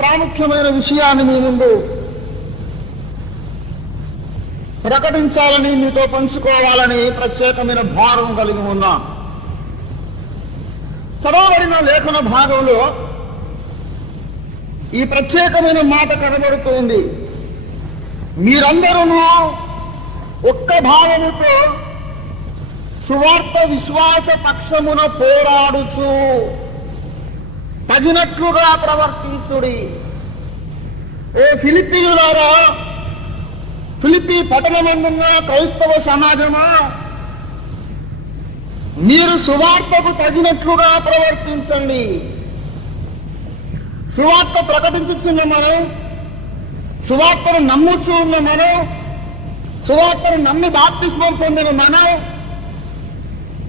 ప్రాముఖ్యమైన విషయాన్ని మీ ముందు ప్రకటించాలని, మీతో పంచుకోవాలని ప్రత్యేకమైన భారం కలిగి ఉన్నాం. చదవబడిన లేఖన భాగంలో ఈ ప్రత్యేకమైన మాట కనబడుతోంది. మీరందరూ ఒక్క భావముతో సువార్త విశ్వాస పక్షమున పోరాడుచు తగినట్లుగా ప్రవర్తించుడి. ఏ ఫిలిప్పీయులారా, ఫిలిప్పీ పట్టణమందున్న క్రైస్తవ సమాజమా, మీరు సువార్తకు తగినట్లుగా ప్రవర్తించండి. సువార్త ప్రకటించుచున్న మనం, సువార్తను నమ్ముచూ ఉన్న మనం, సువార్తను నమ్మి బాప్తిస్మం పొందిన మనం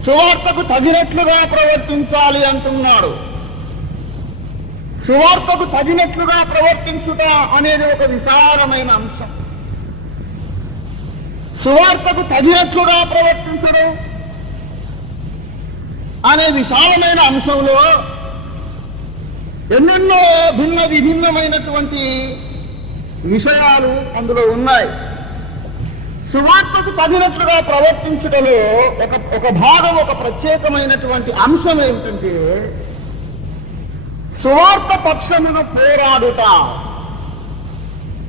సువార్తకు తగినట్లుగా ప్రవర్తించాలి అంటున్నాడు. సువార్తకు తగినట్లుగా ప్రవర్తించుట అనేది ఒక విశాలమైన అంశం. సువార్తకు తగినట్లుగా ప్రవర్తించడం అనే విశాలమైన అంశంలో ఎన్నెన్నో భిన్న విభిన్నమైనటువంటి విషయాలు అందులో ఉన్నాయి. సువార్తకు తగినట్లుగా ప్రవర్తించడంలో ఒక భాగం, ఒక ప్రత్యేకమైనటువంటి అంశం ఏమిటంటే సువార్త పక్షమున పోరాడుట.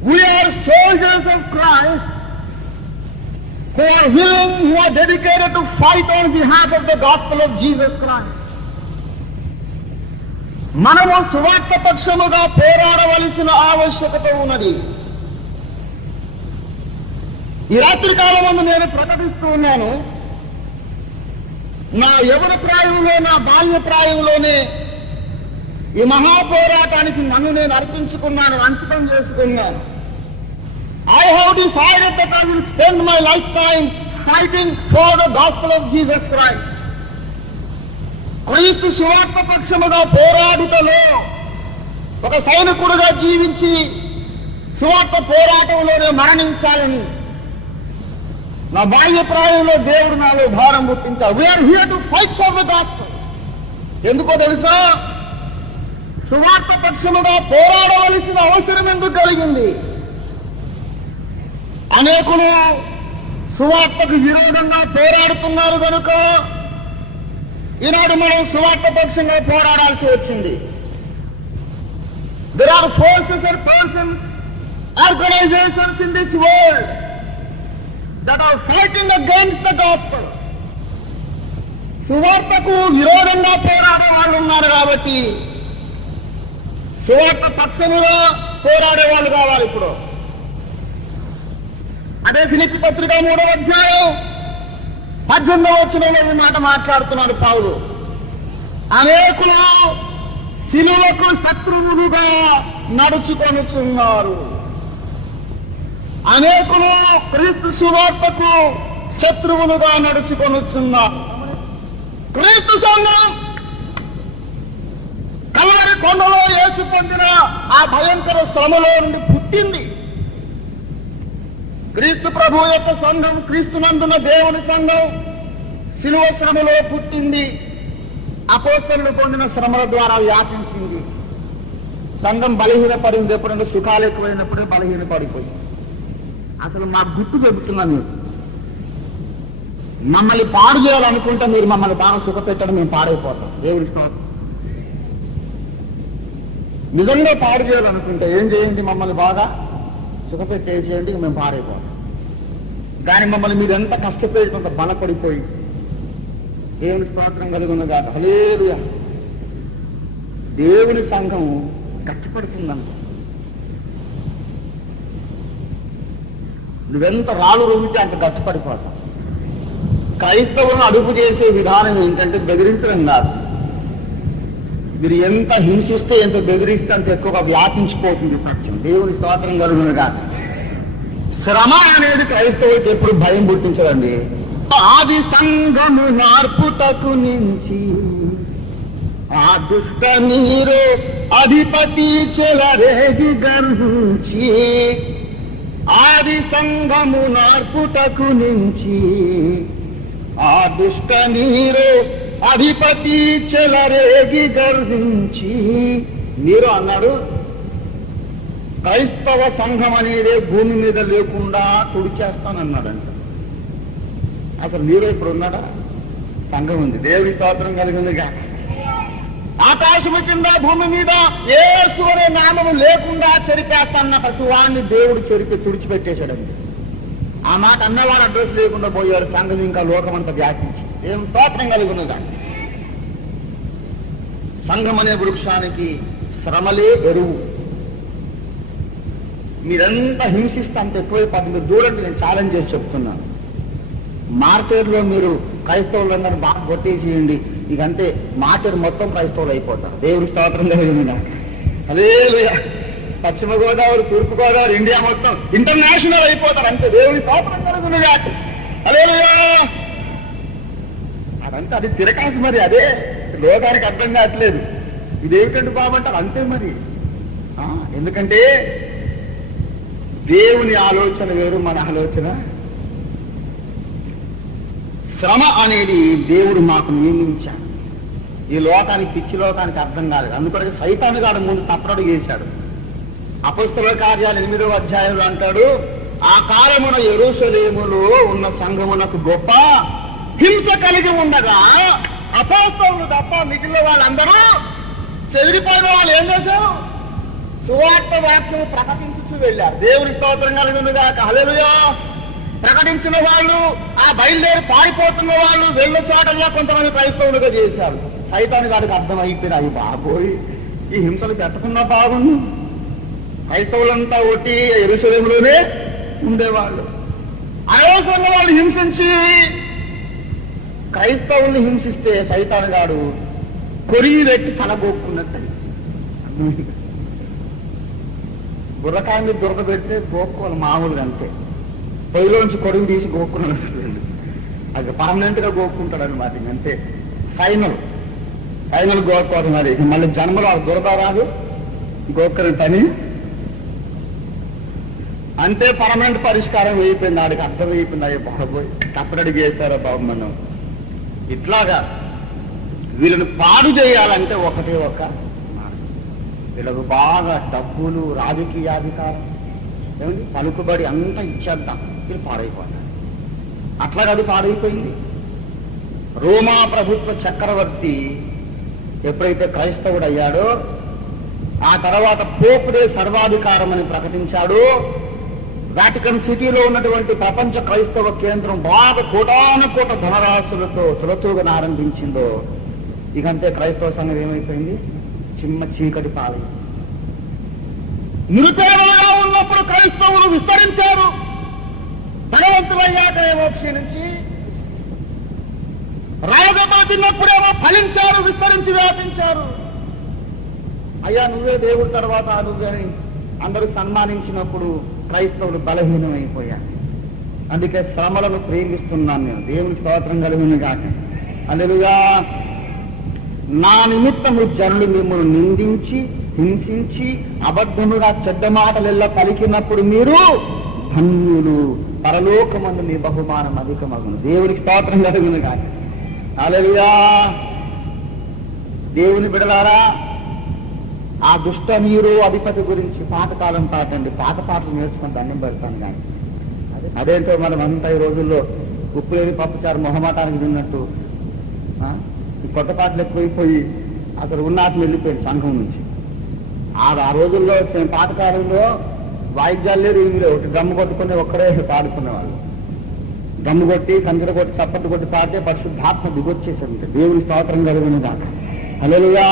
We are soldiers of Christ who are willing, who are dedicated to fight on behalf of the gospel of Jesus Christ. మనము సువార్త పక్షముగా పోరాడవలసిన ఆవశ్యకత ఉన్నది. ఈ రాత్రి కాలమందు నేను ప్రకటిస్తూ ఉన్నాను, నా యవన ప్రాయంలో, నా బాల్య ప్రాయంలోనే ఈ మహాపోరాటానికి నన్ను నేను అర్పించుకున్నాను, అంకితం చేసుకున్నాను. I have decided that I will spend my lifetime fighting for the gospel of Jesus Christ. క్రీస్తు సువార్త పక్షముగా పోరాడుటలో ఒక సైనికుడుగా జీవించి సువార్త పోరాటంలోనే మరణించాలని నా బాల్య ప్రాయంలో దేవుడు నాలో భారం పుట్టించాడు. We are here to fight for the gospel. ఎందుకో తెలుసా? సువార్త పక్షముగా పోరాడవలసిన అవసరం ఎందుకు కలిగింది? అనేకులు సువార్తకు విరోధంగా పోరాడుతున్నారు కనుక ఈనాడు మనం సువార్త పక్షంగా పోరాడాల్సి వచ్చింది. There are forces and persons, organizations in this world that are fighting against the gospel. సువార్తకు విరోధంగా పోరాడే వాళ్ళు ఉన్నారు కాబట్టి సువార్త పక్షముగా పోరాడే వాళ్ళు కావాలి. ఇప్పుడు అదే ఫిలిప్పీ పత్రిక 3వ అధ్యాయం 18వ వచనంలో ఈ మాట మాట్లాడుతున్నాడు పౌలు. అనేకులు శిలువకు శత్రువులుగా నడుచుకొనుచున్నారు. అనేకులు క్రీస్తు సువార్తకు శత్రువులుగా నడుచుకొనుచున్నారు. క్రీస్తు సంఘం కల్వరి కొండలో యేసు పొందిన ఆ భయంకర శ్రమలో నుండి పుట్టింది. క్రీస్తు ప్రభు యొక్క సంఘం, క్రీస్తునందున దేవుని సంఘం శిలువ శ్రమలో పుట్టింది. అపోస్తలులు పొందిన శ్రమల ద్వారా వ్యాపించింది. సంఘం బలహీనపడింది. ఎప్పుడంటే సుఖాలు ఎక్కువైనప్పుడే బలహీనపడిపోయింది. అసలు మా గుర్తు చెబుతున్నాను, మీరు మమ్మల్ని పాడు చేయాలనుకుంటే మీరు మమ్మల్ని బాగా సుఖపెట్టడం, మేము పాడైపోతాం. దేవుడి స్తోత్రం. నిజంగా పాడు చేయాలనుకుంటే ఏం చేయండి, మమ్మల్ని బాగా సుఖపెట్టేసేయండి, మేము పాడైపోతాం. కానీ మమ్మల్ని మీరు ఎంత కష్టపడి కొంత బలపడిపోయి దేవుని స్తోత్రం కలిగి ఉన్నదా. హల్లెలూయా. దేవుని సంఘం కష్టపడుతుందంట. నువ్వెంత రాళ్ళు రూమితే అంత కష్టపడిపోతావు. క్రైస్తవులను అదుపు చేసే విధానం ఏంటంటే బెదిరించడం కాదు. మీరు ఎంత హింసిస్తే, ఎంత బెదిరిస్తే అంత ఎక్కువగా వ్యాపించిపోతుంది సత్యం. దేవుని స్తోత్రం కలుగును కాదు. శ్రమ అనేది క్రైస్తవుడికి ఎప్పుడు భయం పుట్టించదండి. ఆది సంఘము నార్పుటకు నుంచి ఆ దుష్ట నీరు అధిపతి చెలరేగి గర్హించి, ఆది సంఘము నార్పుటకు నుంచి ఆ దుష్ట నీరు అధిపతి చెలరేగి గర్హించి. నీరు అన్నాడు, క్రైస్తవ సంఘం అనేదే భూమి మీద లేకుండా తుడిచేస్తానన్నాడంట. అసలు మీరు ఇప్పుడు ఉన్నాడా? సంఘం ఉంది, దేవుడి స్తోత్రం కలిగిందిగా. ఆకాశము కింద భూమి మీద యేసు అనే నామము లేకుండా చెరిపేస్తాన్న ప్రతి వాడిని దేవుడు తుడిచిపెట్టేశాడండి. ఆ మాట అన్నవాడు అడ్రస్ లేకుండా పోయారు. సంఘం ఇంకా లోకమంతా వ్యాపించి ఏం స్తోత్రం కలిగినదా. సంఘం అనే వృక్షానికి శ్రమలే ఎరువు. మీరంతా హింసిస్తే అంత ఎక్కువైపోతుంది. మీరు చూడండి, నేను ఛాలెంజ్ చేసి చెప్తున్నాను. మార్కెట్లో మీరు క్రైస్తవులందరూ బాగా కొట్టేసేయండి, ఇకంతే మార్కెట్ మొత్తం క్రైస్తవులు అయిపోతారు. దేవుడి స్తోత్రం లేదు. హల్లెలూయా. పశ్చిమ గోదావరి, తూర్పు గోదావరి, ఇండియా మొత్తం ఇంటర్నేషనల్ అయిపోతారు అంతే. దేవుడి స్తోత్రం కలుగునుగా. హల్లెలూయా. అదంతా అది తిరకాసు. మరి అదే లోకానికి అర్థం కావట్లేదు. ఇదేమిటంటే బాబంటారు అంతే మరి. ఎందుకంటే దేవుని ఆలోచన వేరు, మన ఆలోచన. శ్రమ అనేది దేవుడు మాకు నియమించాడు. ఈ లోకానికి, పిచ్చి లోకానికి అర్థం కాలేదు. అందుకొరకు సైతాను గాడు ముందు తప్పడు చేశాడు. అపొస్తలుల కార్యాలు 8వ అధ్యాయంలో అంటాడు, ఆ కాలమున యెరూషలేములో ఉన్న సంఘమునకు గొప్ప హింస కలిగి ఉండగా అపొస్తలులు తప్ప మిగిలిన వాళ్ళందరూ చెదిరిపోయిన వాళ్ళు ఏం చేశారు? సువార్త వాక్యం ప్రకటించుతూ వెళ్ళారు. దేవుని స్తోత్రం కలుగునుగా. హల్లెలూయా. ప్రకటించిన వాళ్ళు, ఆ బయలుదేరి పారిపోతున్న వాళ్ళు వెళ్ళ చోటల్లో కొంతమంది క్రైస్తవులుగా చేశారు. సైతాను గారికి అర్థమైపోయింది, అవి బాబోయ్ ఈ హింసలు పెట్టకుండా బాగుంది. క్రైస్తవులంతా ఒట్టి యెరూషలేములోనే ఉండేవాళ్ళు. అనవసరంగా వాళ్ళు హింసించి క్రైస్తవుల్ని హింసిస్తే సైతాను గాడు కొరిగి పెట్టి తలగోక్కున్నట్టు. బుర్రకాయ మీద దురద పెడితే గోక్కోవాలి మామూలుగా అంతే. పొయ్యిలోంచి కొడుకు తీసి గోక్కున్నాడు, అది పర్మనెంట్ గా గోక్కుంటాడు అనమాట. అంతే ఫైనల్ గోక్కోవడం. మరి మళ్ళీ జన్మలో దురద రాదు, గోక్కని పని అంతే. పర్మనెంట్ పరిష్కారం అయిపోయింది. ఆడికి అర్థం అయిపోయింది. అయ్యి బాబోయ్ తప్పడడికి వేశారో బాబు మనం. ఇట్లాగా వీళ్ళని పాడు చేయాలంటే ఒకటే ఒక వీళ్ళకు బాగా డబ్బులు, రాజకీయాధికారం, ఏమండి పలుకుబడి అంతా ఇచ్చేద్దాం, వీళ్ళు పాడైపోతారు. అట్లాగే అది పాడైపోయింది. రోమా ప్రభుత్వ చక్రవర్తి ఎప్పుడైతే క్రైస్తవుడు అయ్యాడో, ఆ తర్వాత పోపుదే సర్వాధికారం అని ప్రకటించాడు. వాటికన్ సిటీలో ఉన్నటువంటి ప్రపంచ క్రైస్తవ కేంద్రం బాగా కోటాను కోట ధనరాశులతో తులతూగన ఆరంభించిందో, ఇకంతే క్రైస్తవ సంఘం ఏమైపోయింది? చిమ్మ చీకటి పాలై. నిరుపేదలుగా ఉన్నప్పుడు క్రైస్తవులు విస్తరించారు. ధనవంతులయ్యాకనేమో క్షీణించి, రాయగమ్మలు తిన్నప్పుడేమో ఫలించారు, విస్తరించి వ్యాపించారు. అయ్యా నువ్వే దేవుడి తర్వాత నువ్వని అందరూ సన్మానించినప్పుడు క్రైస్తవులు బలహీనమైపోయారు. అందుకే శ్రమలను ప్రేమిస్తున్నాను నేను. దేవుని స్తోత్రం కలిగిన కాక. హల్లెలూయా. నా నిమిత్తము జనులు మిమ్మల్ని నిందించి, హింసించి, అబద్ధముగా చెడ్డ మాటలెల్లా పలికినప్పుడు మీరు ధన్యులు, పరలోకమందు మీ బహుమానం అధికమగును. దేవునికి స్తోత్రం కలుగును కాక. హల్లెలూయా. దేవుని బిడలారా, ఆ దుష్ట నీరు అధిపతి గురించి పాతకాలం పాటండి. పాత పాటలు నేర్చుకుని దండం పెడతాను. కానీ అదేంటో మనం అంతా ఈ రోజుల్లో ఉప్పు లేని పప్పుచారు మొహమాటానికి తిన్నట్టు ఈ కొత్త పాటలు ఎక్కువైపోయి అసలు ఉన్నాటం వెళ్ళిపోయింది సంఘం నుంచి. ఆ రోజుల్లో పాతకాలంలో వాయిద్యాలు లేదు, ఏమి లేవు. ఒకటి దమ్ము కొట్టుకుని ఒక్కడే పాడుకునేవాళ్ళు. దమ్ము కొట్టి, కంచెర కొట్టి, చప్పట్లు కొట్టి పాడితే పరిశుద్ధాత్మ దిగొచ్చేసాడు. దేవుని స్తోత్రం కలిగిన దాకా. హల్లెలూయా.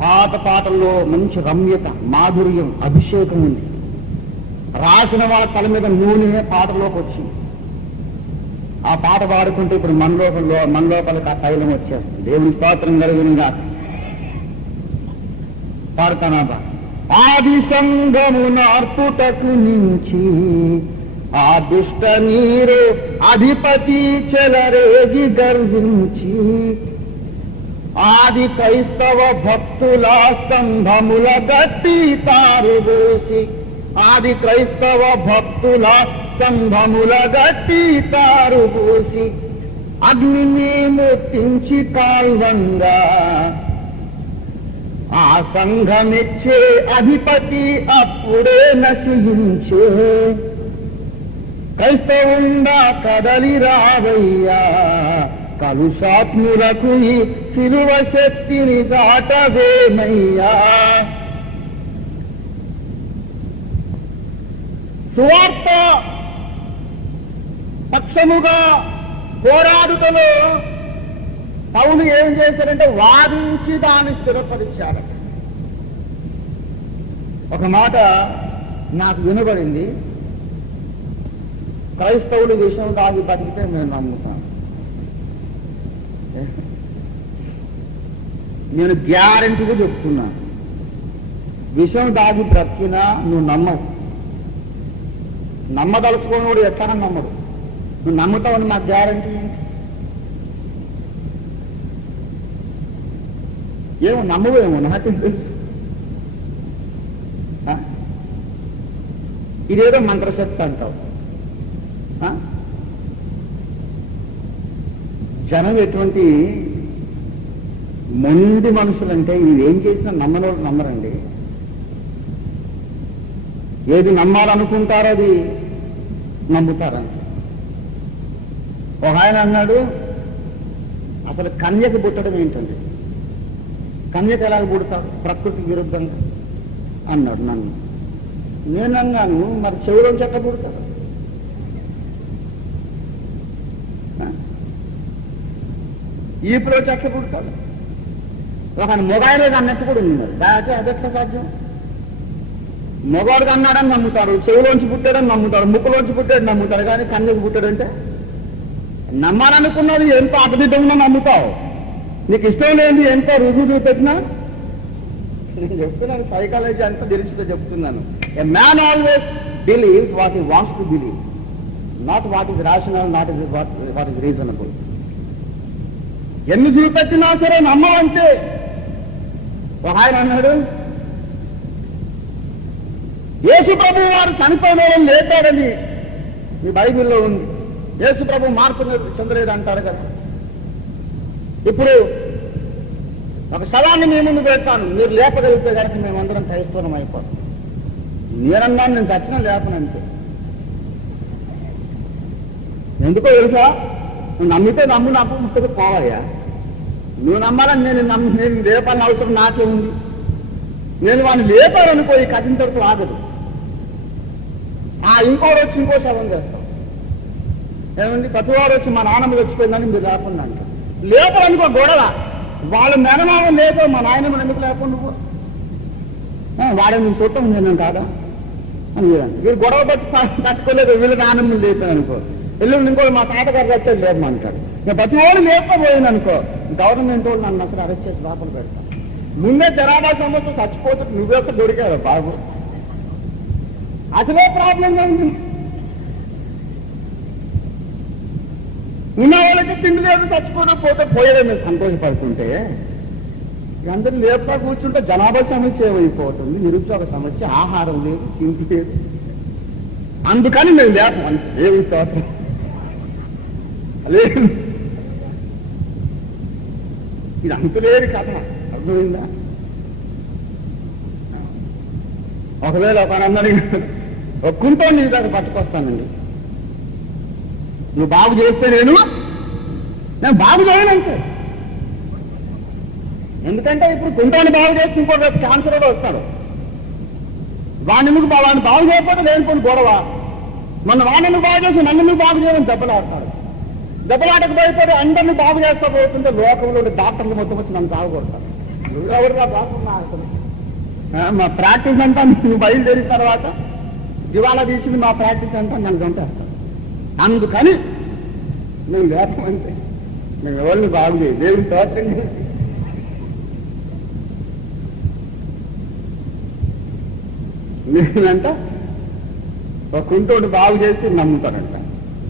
పాత పాటల్లో మంచి రమ్యత, మాధుర్యం, అభిషేకం ఉంది. రాసిన వాళ్ళ తల మీద నూనె పాటలోకి వచ్చింది. ఆ పాట పాడుకుంటే ఇప్పుడు మన లోపలికి ఆ తైలం వచ్చేస్తుంది. దేవుని స్తోత్రం కలిగినగా పాడుతానా? ఆది సంఘమున అర్పుటకు నుంచి ఆ దుష్ట నీరు అధిపతి చెలరేగి గర్వించి, ఆది క్రైస్తవ భక్తుల స్తంభముల గట్టి తారుబోసి, ఆది క్రైస్తవ భక్తుల స్తంభముల గట్టి తారుబోసి, అగ్నిని ముట్టించి కాల్వంగా, ఆ సంఘమిచ్చే అధిపతి అప్పుడే నశించే. క్రైస్తవుండా కదలి రావయ్యా, కలుషాత్ములకు ఈ శిలువ శక్తిని దాటవేమయ్యా. సువార్త పక్షముగా పోరాడుటలో పౌలు ఏం చేశారంటే వాదించి దాన్ని స్థిరపరిచారు. ఒక మాట నాకు వినబడింది, క్రైస్తవులు విషయం దాగి బతికితే నేను నమ్ముతాను. నేను గ్యారెంటీగా చెప్తున్నాను, విషయం దాగి బ్రతికినా నువ్వు నమ్మవు. నమ్మదలుచుకోనుడు ఎట్లా నమ్మడు, నువ్వు నమ్ముతావని నాకు గ్యారెంటీ ఏంటి? ఏమో నమ్మవేమో, నాకేం తెలుసు. ఇదేదో మంత్రశక్తి అంటావు. జనం ఎటువంటి మొండి మనుషులంటే ఇవి ఏం చేసినా నమ్మనోళ్ళు నమ్మరండి. ఏది నమ్మాలనుకుంటారో అది నమ్ముతారంట. ఒక ఆయన అన్నాడు, అసలు కన్యకు పుట్టడం ఏంటండి, కన్యకు ఎలాగ పుడతారు ప్రకృతి విరుద్ధంగా అన్నాడు. నన్ను నేనన్నాను, మరి చెవులోంచి ఎట్లా పుడతారు? ఈపులో చెట్ల పుడతాడు. ఒక మొగాయిలో అన్నట్టు కూడా ఉన్నారు. దాటి అదెట్లా సాధ్యం? మొగాడు అన్నాడని నమ్ముతారు, చెవులోంచి పుట్టాడని నమ్ముతారు, ముక్కులోంచి పుట్టాడని నమ్ముతారు, కానీ కన్నుకు పుట్టాడంటే నమ్మాలనుకున్నది ఎంతో అపదిడ్డంగా నమ్ముతావు. నీకు ఇష్టం లేని ఎంతో రుజువు చూపెట్టినా. నేను చెప్తున్నాను, సైకాలజీ అంతా తెలిసితో చెప్తున్నాను. A man always believes what he wants to believe, not what is rational, not is what is reasonable. ఎన్ని చూపెట్టినా సరే నమ్మవంటే. ఒక ఆయన అన్నాడు, యేసు ప్రభు వారు చనిపోయిన వాళ్ళని లేపాడని మీ బైబిల్లో ఉంది. యేసు ప్రభు మార్పు చెందలేదు అంటారు కదా. ఇప్పుడు ఒక శవాన్ని మీ ముందు పెడతాను, మీరు లేపగలిగితే కనుక మేమందరం క్రైస్తవం అయిపోతాం. నేనన్నాను, నేను చచ్చిన లేపనంతే. ఎందుకో తెలుసా, నువ్వు నమ్మితే నమ్ము, నాకు ముట్టకు పోవయ్యా. నువ్వు నమ్మాలని నేను లేపాలని అవసరం నాకే ఉంది. నేను వాడిని లేపాలనుకో ఈ కథింతరకు ఆగదు. ఇంకోరు వచ్చి ఇంకో శవం చేస్తాం. ఏమండి, ప్రతివారు వచ్చి మా నాన్నమ్మ వచ్చిపోయిందని మీరు లేకుండా అంటారు. లేపాలనుకో గొడవ, వాళ్ళ మెనమామం లేక మా నాయనమ్మ ఎందుకు లేకుండా వాడే నేను చూడటం నేను కాదా అని వీరు గొడవ తట్టుకోలేదు. వీళ్ళు నాన్నమ్మ లేపాను అనుకో, ఎల్లుండి ఇంకో మా తాతగారు వచ్చేది లేపమంటాడు. నేను ప్రతి వాళ్ళు లేకపోయింది అనుకో, గవర్నమెంట్ వాళ్ళు నన్ను అసలు అరెస్ట్ చేసి లోపల పెడతాను. ముందే జనాభా సమస్య చచ్చిపోతే నువ్వెక్క దొరికావు బాబు. అసలే ప్రాబ్లం ఉంది. ఉన్న వాళ్ళకి తిండి లేదు, చచ్చిపోతే పోయేదే మేము సంతోషపడుతుంటే, అందరూ లేపుతా కూర్చుంటే జనాభా సమస్య ఏమైపోతుంది, నిరుద్యోగ సమస్య, ఆహారం లేదు, తిండి లేదు. అందుకని మేము లేపం. ఏమి స్తోత్రం లేదు. ఇది అంతులేని కథ, అర్థమైందా? ఒకవేళ ఒక అందరి ఒక కుంటో నీ దాకా పట్టుకొస్తానండి, నువ్వు బాగు చేస్తే నేను బాగు చేయనంటే. ఎందుకంటే ఇప్పుడు కుంటాన్ని బాగు చేసి ఇంకో రేపు క్యాన్సర్ కూడా వస్తాడు. వాడిని బాగు చేయకపోతే లేనిపోయిన గొడవ. మొన్న వాడిని బాగు చేసి నన్ను బాగు చేయమని దెబ్బలాడతాడు. దెబ్బలాడకపోతే అందరినీ బాగు చేస్తా పోతుంటే లోకంలో డాక్టర్లు మొత్తం వచ్చి నన్ను సాగుకొడతారు. ఎవరుగా డాక్టర్ మా ప్రాక్టీస్ అంతా నువ్వు బయలుదేరిన తర్వాత దివాలా తీసింది మా ప్రాక్టీస్ అంతా నన్ను చంపేస్తాను. అందుకని మేము లేపమంటే మేము ఎవరిని బాగు చేయి, దేవుని స్తోత్రం. నేనంట ఒక కుంటోడు బాగు చేసి నమ్ముతాడంట.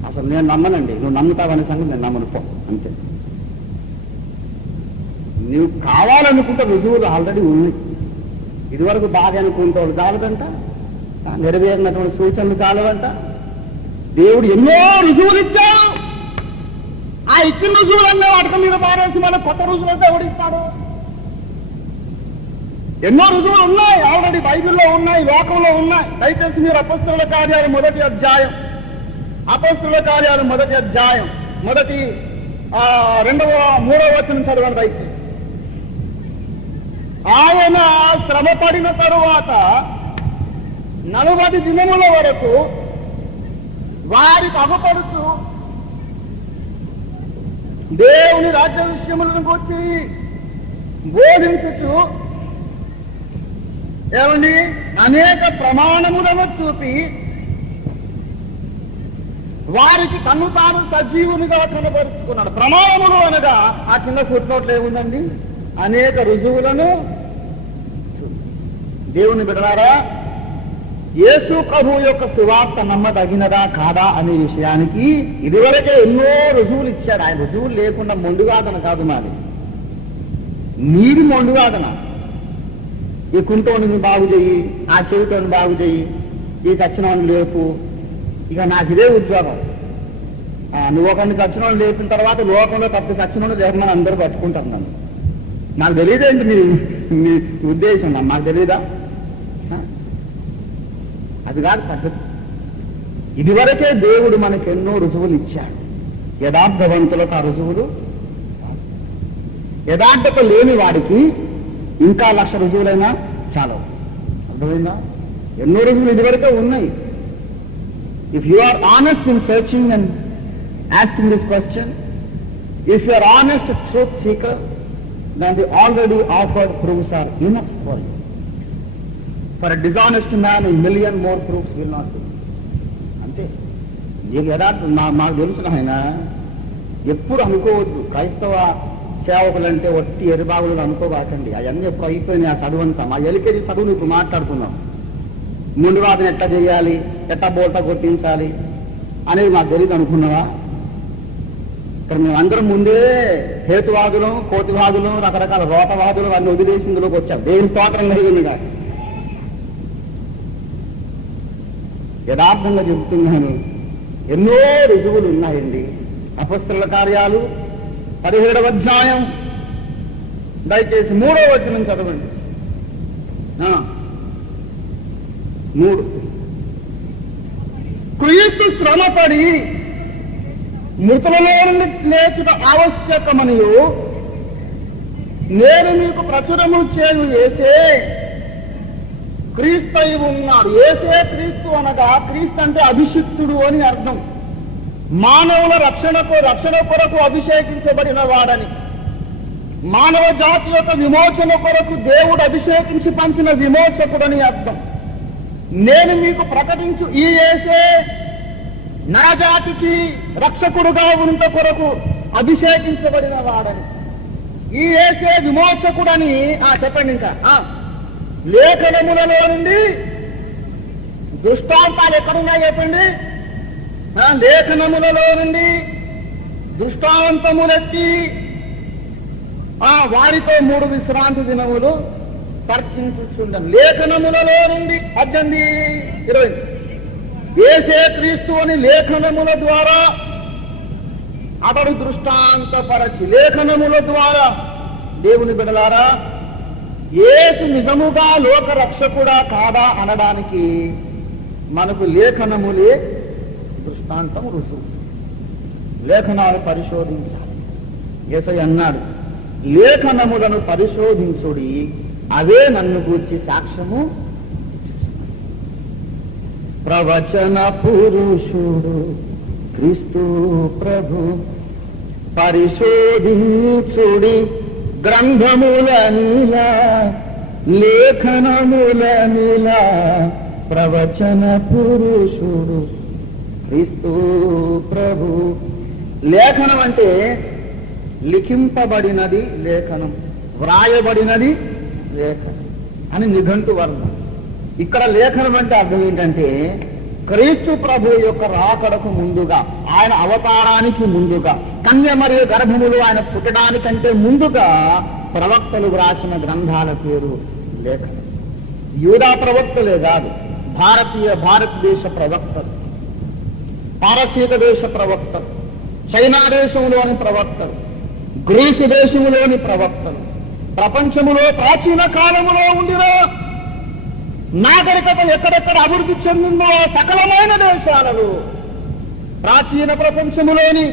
అసలు నేను నమ్మనండి, నువ్వు నమ్ముతావనే సంగతి నేను నమ్మను పో అంతే. నువ్వు కావాలనుకుంటే రుజువులు ఆల్రెడీ ఉన్నాయి. ఇదివరకు బాగా అనుకుంటాడు చాలదంట, నెరవేరినటువంటి సూచనలు చాలదంట. దేవుడు ఎన్నో రుజువులు ఇచ్చాడు. ఆ ఇచ్చిన రుజువులన్నీ వాటికి మీద పారేసి మళ్ళీ కొత్త రుజువులు దేవుడు ఇస్తాడు. ఎన్నో రుజువులు ఉన్నాయి, ఆల్రెడీ బైబిల్లో ఉన్నాయి, లోకంలో ఉన్నాయి. దయచేసి మీరు అపొస్తలుల కార్యాలు మొదటి అధ్యాయం, అపొస్తలుల కార్యాలు మొదటి అధ్యాయం మొదటి 2-3 వచనం చదవండి దయచేసి. ఆయన శ్రమ పడిన తరువాత 40 దినముల వరకు వారికి అగపడుతూ దేవుని రాజ్య విషయములను గురించి బోధించుచు ఏమండి అనేక ప్రమాణములను చూపి వారికి తను తాను సజీవునిగా కనబరుచుకున్నాడు. ప్రమాణములు అనగా ఆ కింద ఫుట్నోట్లు ఏముందండి, అనేక రుజువులను. దేవుని బిడ్డలారా, యేసు ప్రభు యొక్క సువార్త నమ్మదగినదా కాదా అనే విషయానికి ఇదివరకే ఎన్నో రుజువులు ఇచ్చాడు. ఆయన రుజువులు లేకుండా మొండుగాదన కాదు మాది, నీది మొండుగాదన. ఈ కుంటోని బాగు చెయ్యి, ఆ చెవితోని బాగు చెయ్యి, ఈ చచ్చినవాడిని లేపు, ఇక నాకు ఇదే ఉద్యోగం. నువ్వు ఒకరిని చచ్చినవాడిని లేపిన తర్వాత లోకంలో తప్పు చచ్చినోడు లేకమని అందరూ పట్టుకుంటారు నన్ను. నాకు తెలియదేంటి మీ ఉద్దేశం, నాకు తెలియదా? అది కాదు పద్ధతి. ఇదివరకే దేవుడు మనకు ఎన్నో రుజువులు ఇచ్చాడు. యథార్థవంతులకు ఆ రుజువులు, యథార్థత లేని వాడికి ఇంకా 1,00,000 రుజువులైనా చాలా. అర్థమైందా? ఎన్నో రుజువులు ఇదివరకే ఉన్నాయి. If you are honest in searching and asking this question, if you are honest truth seeker, then the already offered proofs are enough for you. For a dishonest man, 1,000,000 more proofs will not do. అంతే. నీకు యథార్థం మాకు తెలుసు. ఆయన ఎప్పుడు అనుకోవద్దు క్రైస్తవ సేవకులంటే ఒట్టి ఎరుబాగులు అనుకోబాకండి. అవన్నీ ఎప్పుడు అయిపోయినాయి. ఆ చదువంతా మా ఎల్కేజీ చదువుని ఇప్పుడు మాట్లాడుతున్నాం. ముందు వాదన ఎట్లా చేయాలి, ఎట్లా బోల్టా కొట్టించాలి అనేది మాకు తెలియదు అనుకున్నావా? ఇక్కడ మేమందరం ముందే హేతువాదులు, కోతివాదులు, రకరకాల రోతవాదులు అన్ని వదిలేసి ఇందులోకి వచ్చాం. దేవుని స్తోత్రం కలిగిందిగా. యథార్థంగా చెబుతున్నాను, ఎన్నో రుజువులు ఉన్నాయండి. అపొస్తలుల కార్యాలు 17వ అధ్యాయం దయచేసి 3వ వచనం చదవండి. 3 క్రీస్తు శ్రమపడి మృతులలో నుండి లేచుట ఆవశ్యకమనియు నేను మీకు ప్రచురము చేయు యేసే క్రీస్తు అయి ఉన్నాడు. యేసే క్రీస్తు అనగా క్రీస్తు అంటే అభిషిక్తుడు అని అర్థం. మానవుల రక్షణ కొరకు అభిషేకించబడిన వాడని, మానవ జాతి యొక్క విమోచన కొరకు దేవుడు అభిషేకించి పంపిన విమోచకుడని అర్థం. నేను మీకు ప్రకటించు ఈ యేసే నా జాతికి రక్షకుడుగా ఉంట కొరకు అభిషేకించబడిన వాడని, ఈ యేసే విమోచకుడని చెప్పండి. ఇంకా లేఖనములలో నుండి దృష్టాంతాలు ఎక్కడున్నాయి చెప్పండి. లేఖనములలో నుండి దృష్టాంతములెత్తి వారితో 3 విశ్రాంతి దినములు తర్కించుచుండను. లేఖనములలో నుండి 18-20 యేసే క్రీస్తు అని లేఖనముల ద్వారా అతడు దృష్టాంతపరచి, లేఖనముల ద్వారా దేవుని బిడ్డలారా యేసు నిజముగా లోక రక్షకుడా కాదా అనడానికి మనకు లేఖనములే దృష్టాంతం, రుజువు. లేఖనాలు పరిశోధించాలి. యేసయ్య అన్నాడు, లేఖనములను పరిశోధించుడి, అవే నన్ను గూర్చి సాక్ష్యము. ప్రవచన పురుషుడు క్రీస్తు ప్రభు పరిశోధించుడి గ్రంథముల నీలా, లేఖనముల నీలా. ప్రవచన పురుషుడు క్రీస్తు ప్రభు. లేఖనం అంటే లిఖింపబడినది లేఖనం, వ్రాయబడినది లేఖనం అని నిఘంటు వర్ణం. ఇక్కడ లేఖనం అంటే అర్థం ఏంటంటే క్రీస్తు ప్రభు యొక్క రాకడకు ముందుగా, ఆయన అవతారానికి ముందుగా, కన్య మరియు గర్భములు ఆయన పుట్టడానికంటే ముందుగా ప్రవక్తలు వ్రాసిన గ్రంథాల పేరు లేఖనం. యూదా ప్రవక్తలే కాదు, భారతదేశ ప్రవక్తలు, పారసీక దేశ ప్రవక్తలు, చైనా దేశంలోని ప్రవక్తలు, గ్రీసు దేశంలోని ప్రవక్తలు, ప్రపంచములో ప్రాచీన కాలములో ఉండిన నాగరికత ఎక్కడెక్కడ అభివృద్ధి చెందిందో సకలమైన దేశాలలో, ప్రాచీన ప్రపంచములోని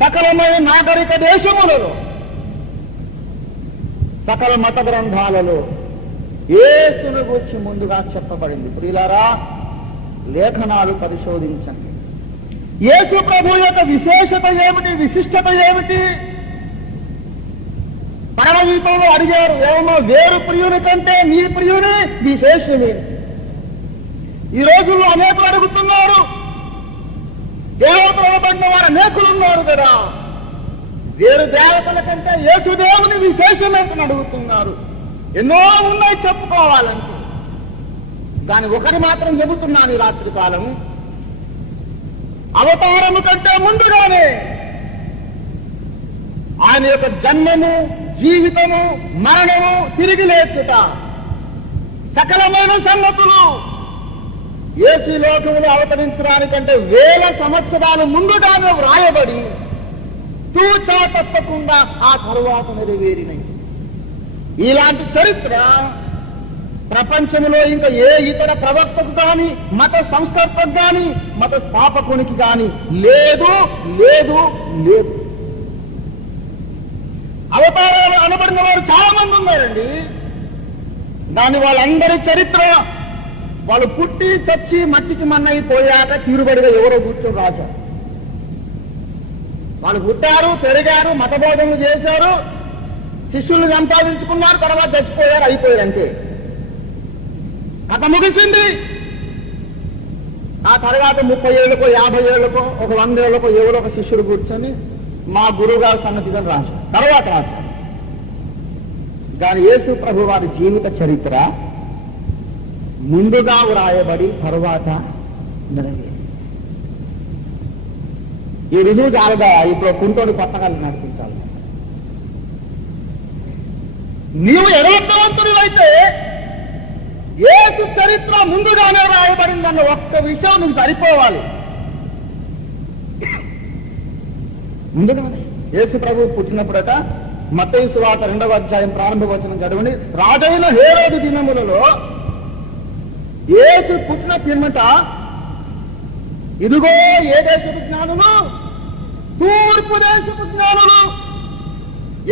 సకలమైన నాగరిక దేశములలో, సకల మత గ్రంథాలలో యేసును గూర్చి ముందుగా చెప్పబడింది. ప్రియులారా, లేఖనాలు పరిశోధించండి. యేసు ప్రభు యొక్క విశేషత ఏమిటి, విశిష్టత ఏమిటి? పరమగీతంలో అడిగారు, ఏమో వేరు ప్రియుని కంటే నీ ప్రియుని విశేషమే. ఈ రోజుల్లో అనేకులు అడుగుతున్నారు, దేవతలు పడిన వారు అనేకులు ఉన్నారు కదా, వేరు దేవతల కంటే యేసు దేవుని విశేషమేంటని అడుగుతున్నారు. ఎన్నో ఉన్నాయి చెప్పుకోవాలంటే, దాని ఒకటి మాత్రం చెబుతున్నాను ఈ రాత్రి కాలం. అవతారము కంటే ముందుగానే ఆయన యొక్క జన్మము, జీవితము, మరణము, తిరిగి లేచుట, సకలమైన సంగతులు యేసు లోకములు అవతరించడానికంటే 1000 సంవత్సరాలు ముందుగానే వ్రాయబడి తూచా తప్పకుండా ఆ తరువాత నెరవేరినాయి. ఇలాంటి చరిత్ర ప్రపంచంలో ఇంకా ఏ ఇతర ప్రవక్తకు కానీ, మత సంస్కర్తకు కానీ, మత స్థాపకునికి కానీ లేదు లేదు లేదు. అవతారాలు అనబడిన వారు చాలా మంది ఉన్నారండి. దాని వాళ్ళందరి చరిత్ర, వాళ్ళు పుట్టి చచ్చి మట్టికి మన్నైపోయాక తీరుబడిగా ఎవరో కూర్చొని రాశారు. వాళ్ళు పుట్టారు, పెరిగారు, మత బోధనలు చేశారు, శిష్యులు సంపాదించుకున్నారు, తర్వాత చచ్చిపోయారు, అయిపోయారు, అంతే. కథ ముగిసింది. ఆ తర్వాత 30 ఏళ్ళకో 50 ఏళ్ళకో ఒక 100 ఏళ్ళకో ఎవరో ఒక శిష్యుడు కూర్చొని మా గురువు గారి సన్నతిగా రాశారు, తర్వాత రాశారు. కానీ యేసు ప్రభు వారి జీవిత చరిత్ర ముందుగా వ్రాయబడి తరువాత నెరవేరి. ఈ రుజువు చాలదా? ఇప్పుడు కుంటోడు కొత్తగా నడిపించాలి. నీవు యథార్థవంతుడివైతే యేసు చరిత్ర ముందుగానే రాయబడిందన్న ఒక్క విషయం నీకు సరిపోవాలి. ముందుగానే యేసు ప్రభు పుట్టినప్పుడట మత్తయి సువార్త 2వ అధ్యాయం ప్రారంభ వచనం చదవండి. రాజైన హేరోదు దినములలో యేసు పుట్టిన పిమ్మట ఇదిగో ఏ దేశపు జ్ఞానులు, తూర్పు దేశపు జ్ఞానులు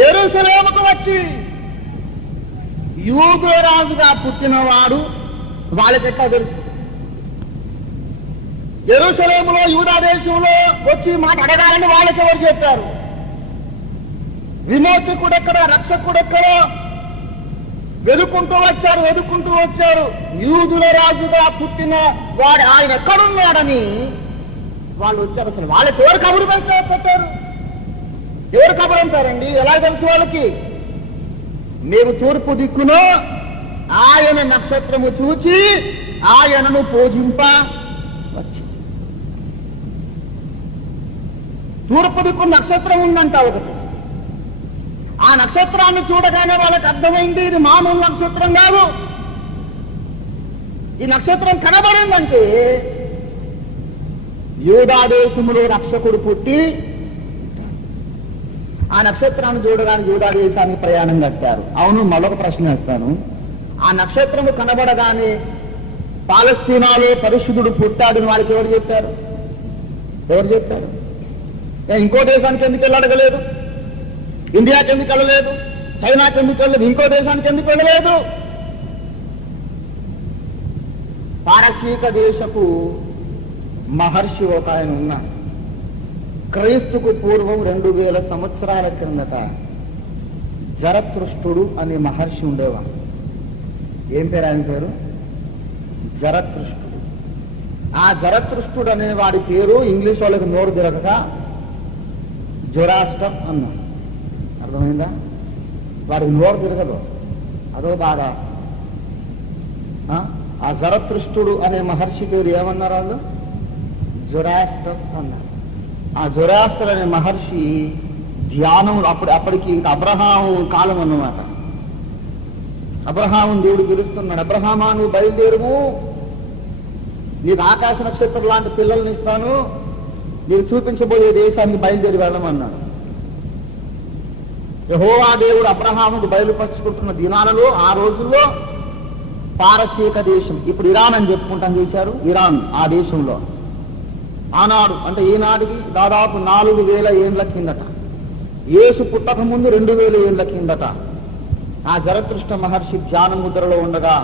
యెరూషలేముకు వచ్చి, యూదురాజుగా పుట్టినవాడు వాళ్ళకెట్టా తెలుసు. యెరూషలేములో యూదా దేశంలో వచ్చి మాట అడగాలని వాళ్ళకి ఎవరు చెప్పారు? విమోచకుడెక్కడ, రక్షకుడెక్కడ? వెతుక్కుంటూ వచ్చారు. యూదుల రాజుగా పుట్టిన వాడు ఆయన ఎక్కడున్నాడని వాళ్ళు వచ్చారు. అసలు వాళ్ళకి ఎవరు కబురు పెట్టారు? ఎవరు కబురు అంటారండి? ఎలా తెలుసు వాళ్ళకి? మేము తూర్పు దిక్కులో ఆయన నక్షత్రము చూచి ఆయనను పూజింప వచ్చి. తూర్పు దిక్కు నక్షత్రం ఉందంట ఒకటి. ఆ నక్షత్రాన్ని చూడగానే వాళ్ళకి అర్థమైంది ఇది మామూలు నక్షత్రం కాదు. ఈ నక్షత్రం కనబడిందంటే యూదా దేశములో రక్షకుడు పుట్టి, ఆ నక్షత్రాన్ని చూడగానే యూదా దేశానికి ప్రయాణం కట్టారు. అవును, మరొక ప్రశ్న వేస్తాను. ఆ నక్షత్రము కనబడగానే పాలస్తీనాలో పరిశుద్ధుడు పుట్టాడని వాళ్ళకి ఎవరు చెప్పారు? ఇంకో దేశానికి ఎందుకు వెళ్ళడగలేదు? ఇండియాకి ఎందుకు వెళ్ళలేదు? చైనాకి ఎందుకు వెళ్ళలేదు? ఇంకో దేశానికి ఎందుకు వెళ్ళలేదు? పారసీక దేశపు మహర్షి ఒక ఆయన ఉన్నాడు. క్రైస్తుకు పూర్వం 2000 సంవత్సరాల క్రిందట జరతృష్టుడు అనే మహర్షి ఉండేవాడు. ఏం పేరు ఆయన పేరు? జరతృష్టుడు. ఆ జరతృష్టుడు అనే వాడి పేరు ఇంగ్లీష్ వాళ్ళకి నోరు తిరగక జొరాస్టర్ అన్నాడు. అర్థమైందా? వాడికి నోరు తిరగదు, అదో బాధ. ఆ జరతృష్టుడు అనే మహర్షి పేరు ఏమన్నారు వాళ్ళు? జొరాస్టర్ అన్నారు. ఆ జొరాస్టర్ అనే మహర్షి ధ్యానం అప్పటికి ఇంకా అబ్రహాము కాలం అన్నమాట. అబ్రహాము దేవుడు పిలుస్తున్నాడు, అబ్రహామా నువ్వు బయలుదేరుము, నీకు ఆకాశ నక్షత్రం లాంటి పిల్లల్ని ఇస్తాను, నీకు చూపించబోయే దేశానికి బయలుదేరి వెళ్ళమన్నాడు. యెహోవా దేవుడు అబ్రహాముకు బయలుపరుచుకుంటున్న దినాలలో ఆ రోజుల్లో పారసీక దేశం, ఇప్పుడు ఇరాన్ అని చెప్పుకుంటాం, చూశారు, ఇరాన్ ఆ దేశంలో ఆనాడు అంటే ఈనాటికి దాదాపు 4000 ఏండ్ల కిందట, యేసు పుట్టక ముందు 2000 ఏండ్ల కిందట ఆ జరతుష్ట మహర్షి ధ్యాన ముద్రలో ఉండగా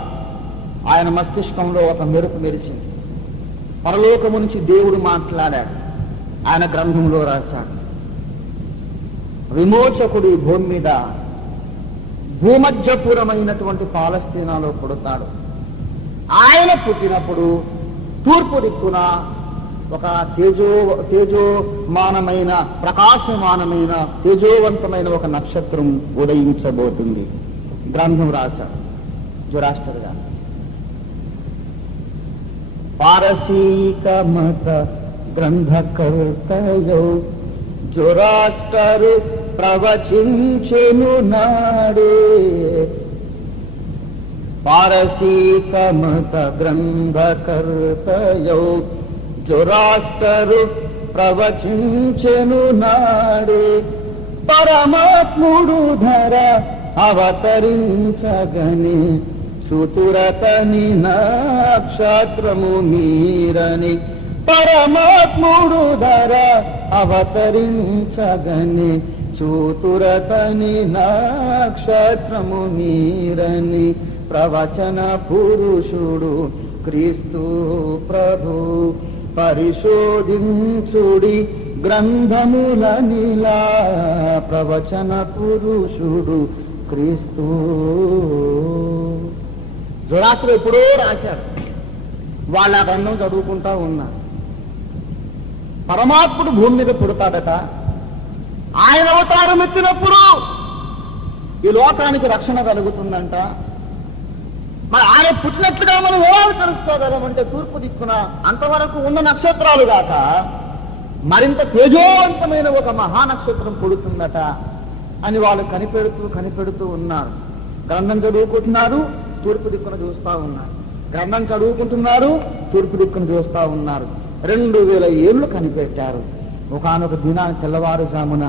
ఆయన మస్తిష్కంలో ఒక మెరుపు మెరిసింది. పరలోకము నుంచి దేవుడు మాట్లాడాడు, ఆయన గ్రంథంలో రాశాడు. విమోచకుడు ఈ భూమి మీద భూమధ్యపురమైనటువంటి పాలస్తీనాలో పుడతాడు. ఆయన పుట్టినప్పుడు తూర్పు దిక్కున ఒక తేజోమానమైన ప్రకాశమానమైన తేజోవంతమైన ఒక నక్షత్రం ఉదయించబోతుంది. గ్రంథం రాశాడు జొరాస్టర్ గారు. పారసీక మత గ్రంథకర్తయో జొరాస్టరు ప్రవచించెను నాడే. పారసీక మత గ్రంథకర్తయో జొరాస్టరు ప్రవచించెను నాడే. పరమాత్ముడు ధర అవతరించగని సుతురతని నక్షత్రము మీరని. పరమాత్ముడు ధర అవతరించగని చూతురతని నక్షత్రము మీరని. ప్రవచన పురుషుడు క్రీస్తు ప్రభు పరిశోధించుడి గ్రంథముల నీలా. ప్రవచన పురుషుడు క్రీస్తు. జొరాస్టర్ ఎప్పుడో రాశాడు, వాళ్ళ గ్రంథం చదువుకుంటా ఉన్నారు. పరమాత్ముడు భూమి మీద పుడతాడట, ఆయన అవతారం ఎత్తినప్పుడు ఈ లోకానికి రక్షణ కలుగుతుందంట. మరి ఆయన పుట్టినట్లుగా మనం ఎలా తెలుసుకోగలమంటే తూర్పు దిక్కున అంతవరకు ఉన్న నక్షత్రాలు కాక మరింత తేజోవంతమైన ఒక మహానక్షత్రం పుడుతుందట అని వాళ్ళు కనిపెడుతూ ఉన్నారు. గ్రంథం చదువుకుంటున్నారు, తూర్పు దిక్కున చూస్తా ఉన్నారు. గ్రంథం చదువుకుంటున్నారు, తూర్పు దిక్కును చూస్తా ఉన్నారు. 2000 ఏళ్ళు కనిపెట్టారు. ఒకనొక దినాన్ని తెల్లవారుజామున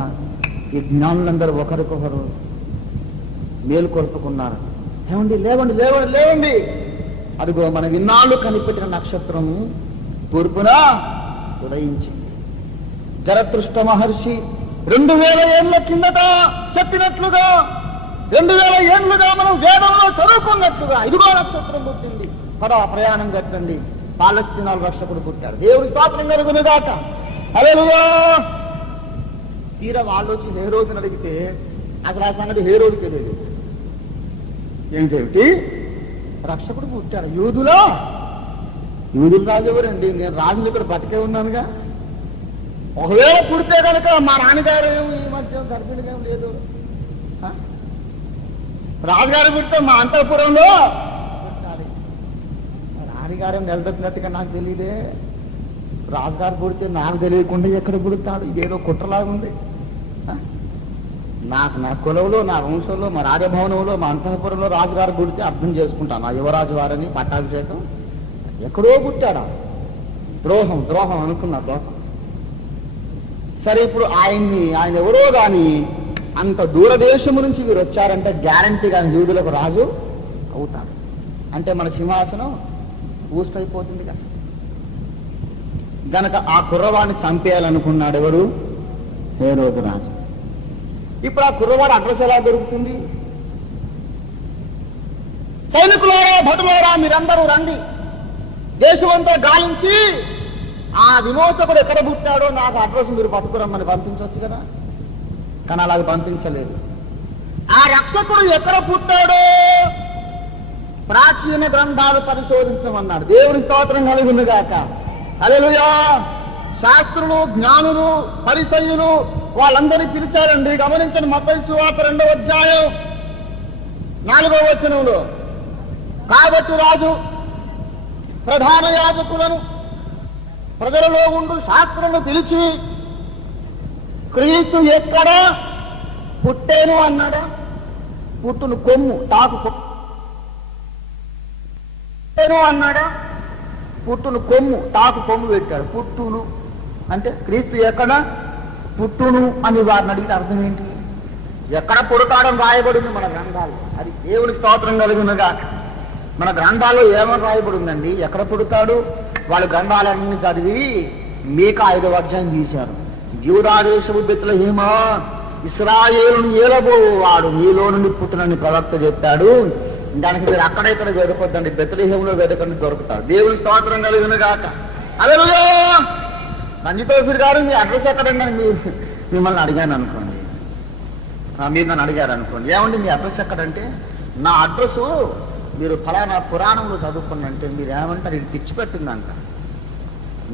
ఈ జ్ఞానులందరూ ఒకరికొకరు మేలుకొల్పుకున్నారు. లేవండి లేవండి లేవండి లేవండి, అదిగో మన ఇన్నాళ్ళు కనిపెట్టిన నక్షత్రం తూర్పున ఉదయించింది. జరతుష్ట మహర్షి 2000 ఏళ్ల కిందట చెప్పినట్లుగా 2000 ఏళ్లుగా మనం వేదంలో చదువుకున్నట్లుగా ఇదిగో నక్షత్రం పుట్టింది. ప్రయాణం కట్టండి, పాలస్తీనాలు రక్షకుడు పుట్టాడు. దేవుడి స్తోత్రం కలుగునుగాక. హల్లెలూయా. తీరా వాళ్ళు వచ్చి హేరోదుని అడిగితే అసలు ఆ సంగతి హేరోదు తెలియదు. ఏంటేమిటి, రక్షకుడు పుట్టాడు యూదుల రాజు ఎవరండి? నేను రాజుని ఇక్కడ బతికే ఉన్నానుగా. ఒకవేళ పుడితే కనుక మా నాన్నగారు ఈ మధ్య గర్భిణిగా లేదు, రాజుగారు పుడితే మా అంతఃపురంలో పుట్టాలి. రాణిగారేం నిలబెట్టినట్టుగా నాకు తెలియదే. రాజుగారు పుడితే నాకు తెలియకుండా ఎక్కడ పుడతాడు? ఇదేదో కుట్రలాగా ఉంది. నా కులంలో, నా వంశంలో, మా రాజభవనంలో, మా అంతఃపురంలో రాజుగారు పుడితే అర్థం చేసుకుంటాను, ఆ యువరాజు వారని పట్టాభిషేకం. ఎక్కడో పుట్టాడా? ద్రోహం అనుకున్నా, ద్రోహం. సరే, ఇప్పుడు ఆయన ఎవరో గాని అంత దూరదేశము నుంచి వీరు వచ్చారంటే గ్యారంటీగా యూదులకు రాజు అవుతాడు. అంటే మన సింహాసనం పూర్తయిపోతుంది కదా. గనక ఆ కుర్రవాడిని చంపేయాలనుకున్నాడు ఎవరు? హేరోదు రాజు. ఇప్పుడు ఆ కుర్రవాడు అడ్రస్ ఎలా దొరుకుతుంది? సైనికులారా, భటులారా, మీరందరూ రండి, దేశమంతా గాలించి ఆ విమోచకుడు ఎక్కడ పుట్టాడో నాకు అడ్రస్ మీరు పట్టుకురమ్మని పంపించవచ్చు కదా. కానీ అలాగ పంపించలేదు. ఆ రక్షకుడు ఎక్కడ పుట్టాడో ప్రాచీన గ్రంథాలు పరిశోధించమన్నాడు. దేవుని స్తోత్రం కలుగునుగాక. హల్లెలూయా. శాస్త్రులు, జ్ఞానులు, పరిసయ్యులు వాళ్ళందరినీ పిలిచారండి. గమనించండి, మత్తయి సువార్త 2వ అధ్యాయం 4వ వచనంలో. కాబట్టి రాజు ప్రధాన యాజకులను, ప్రజలలో ఉండు శాస్త్రులను పిలిచి, క్రీస్తు ఎక్కడ పుట్టేను అన్నాడా? పుట్టును కొమ్ము తాకు పుట్టేను అన్నాడా? పుట్టును కొమ్ము తాకు కొమ్ము పెట్టాడు. పుట్టును అంటే క్రీస్తు ఎక్కడ పుట్టును అని వారిని అడిగితే అర్థం ఏంటి? ఎక్కడ పుడతాడని రాయబడింది మన గ్రంథాల్లో. అది దేవునికి స్తోత్రం కలుగునుగా. మన గ్రంథాల్లో ఏమని రాయబడి ఉందండి? ఎక్కడ పుడతాడు? వాళ్ళ గ్రంథాలన్నీ చదివి మీకా 5వ అధ్యాయం తీశారు. యూదాదేశపు బెత్లెహేమ, ఇశ్రాయేలును ఏలబోవాడు నీలో నుండి పుట్టినని ప్రవక్త చెప్పాడు. దానికి మీరు అక్కడెక్కడ వెదకొద్దండి, బెత్లెహేములో వెదకండి, దొరుకుతాడు. దేవునికి స్తోత్రం కలుగునుగాక. హల్లెలూయా. రంజితోఫీర్ గారు మీ అడ్రస్ ఎక్కడండి అని మిమ్మల్ని అడిగాను అనుకోండి, మీరు నన్ను అడిగారు అనుకోండి, ఏమండి మీ అడ్రస్ ఎక్కడంటే, నా అడ్రస్సు మీరు ఫలానా పురాణంలో చదువుకున్నంటే మీరు ఏమంటారు, ఇది పిచ్చి పెట్టిందంట.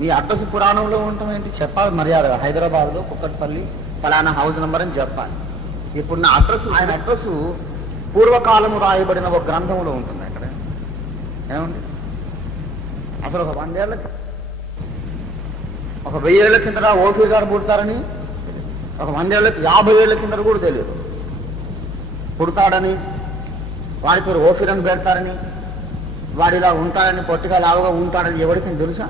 మీ అడ్రస్ పురాణంలో ఉండటం ఏంటి? చెప్పాలి మర్యాద. హైదరాబాద్లో కుక్కట్పల్లి ఫలానా హౌస్ నెంబర్ అని చెప్పాలి. ఇప్పుడు నా అడ్రస్, ఆయన అడ్రస్ పూర్వకాలము రాయబడిన ఒక గ్రంథంలో ఉంటుంది. అక్కడ ఏమండి అసలు ఒక 100 ఏళ్ళ, ఒక 1000 ఏళ్ల కింద ఓపీ గారు పుడతారని, ఒక 100 ఏళ్ళ 50 ఏళ్ల కింద కూడా తెలియదు పుడతాడని, వాడి పేరు ఓఫీరని పెడతారని, వాడిలా ఉంటాడని, పొట్టిగా లావుగా ఉంటాడని ఎవరికి తెలుసా?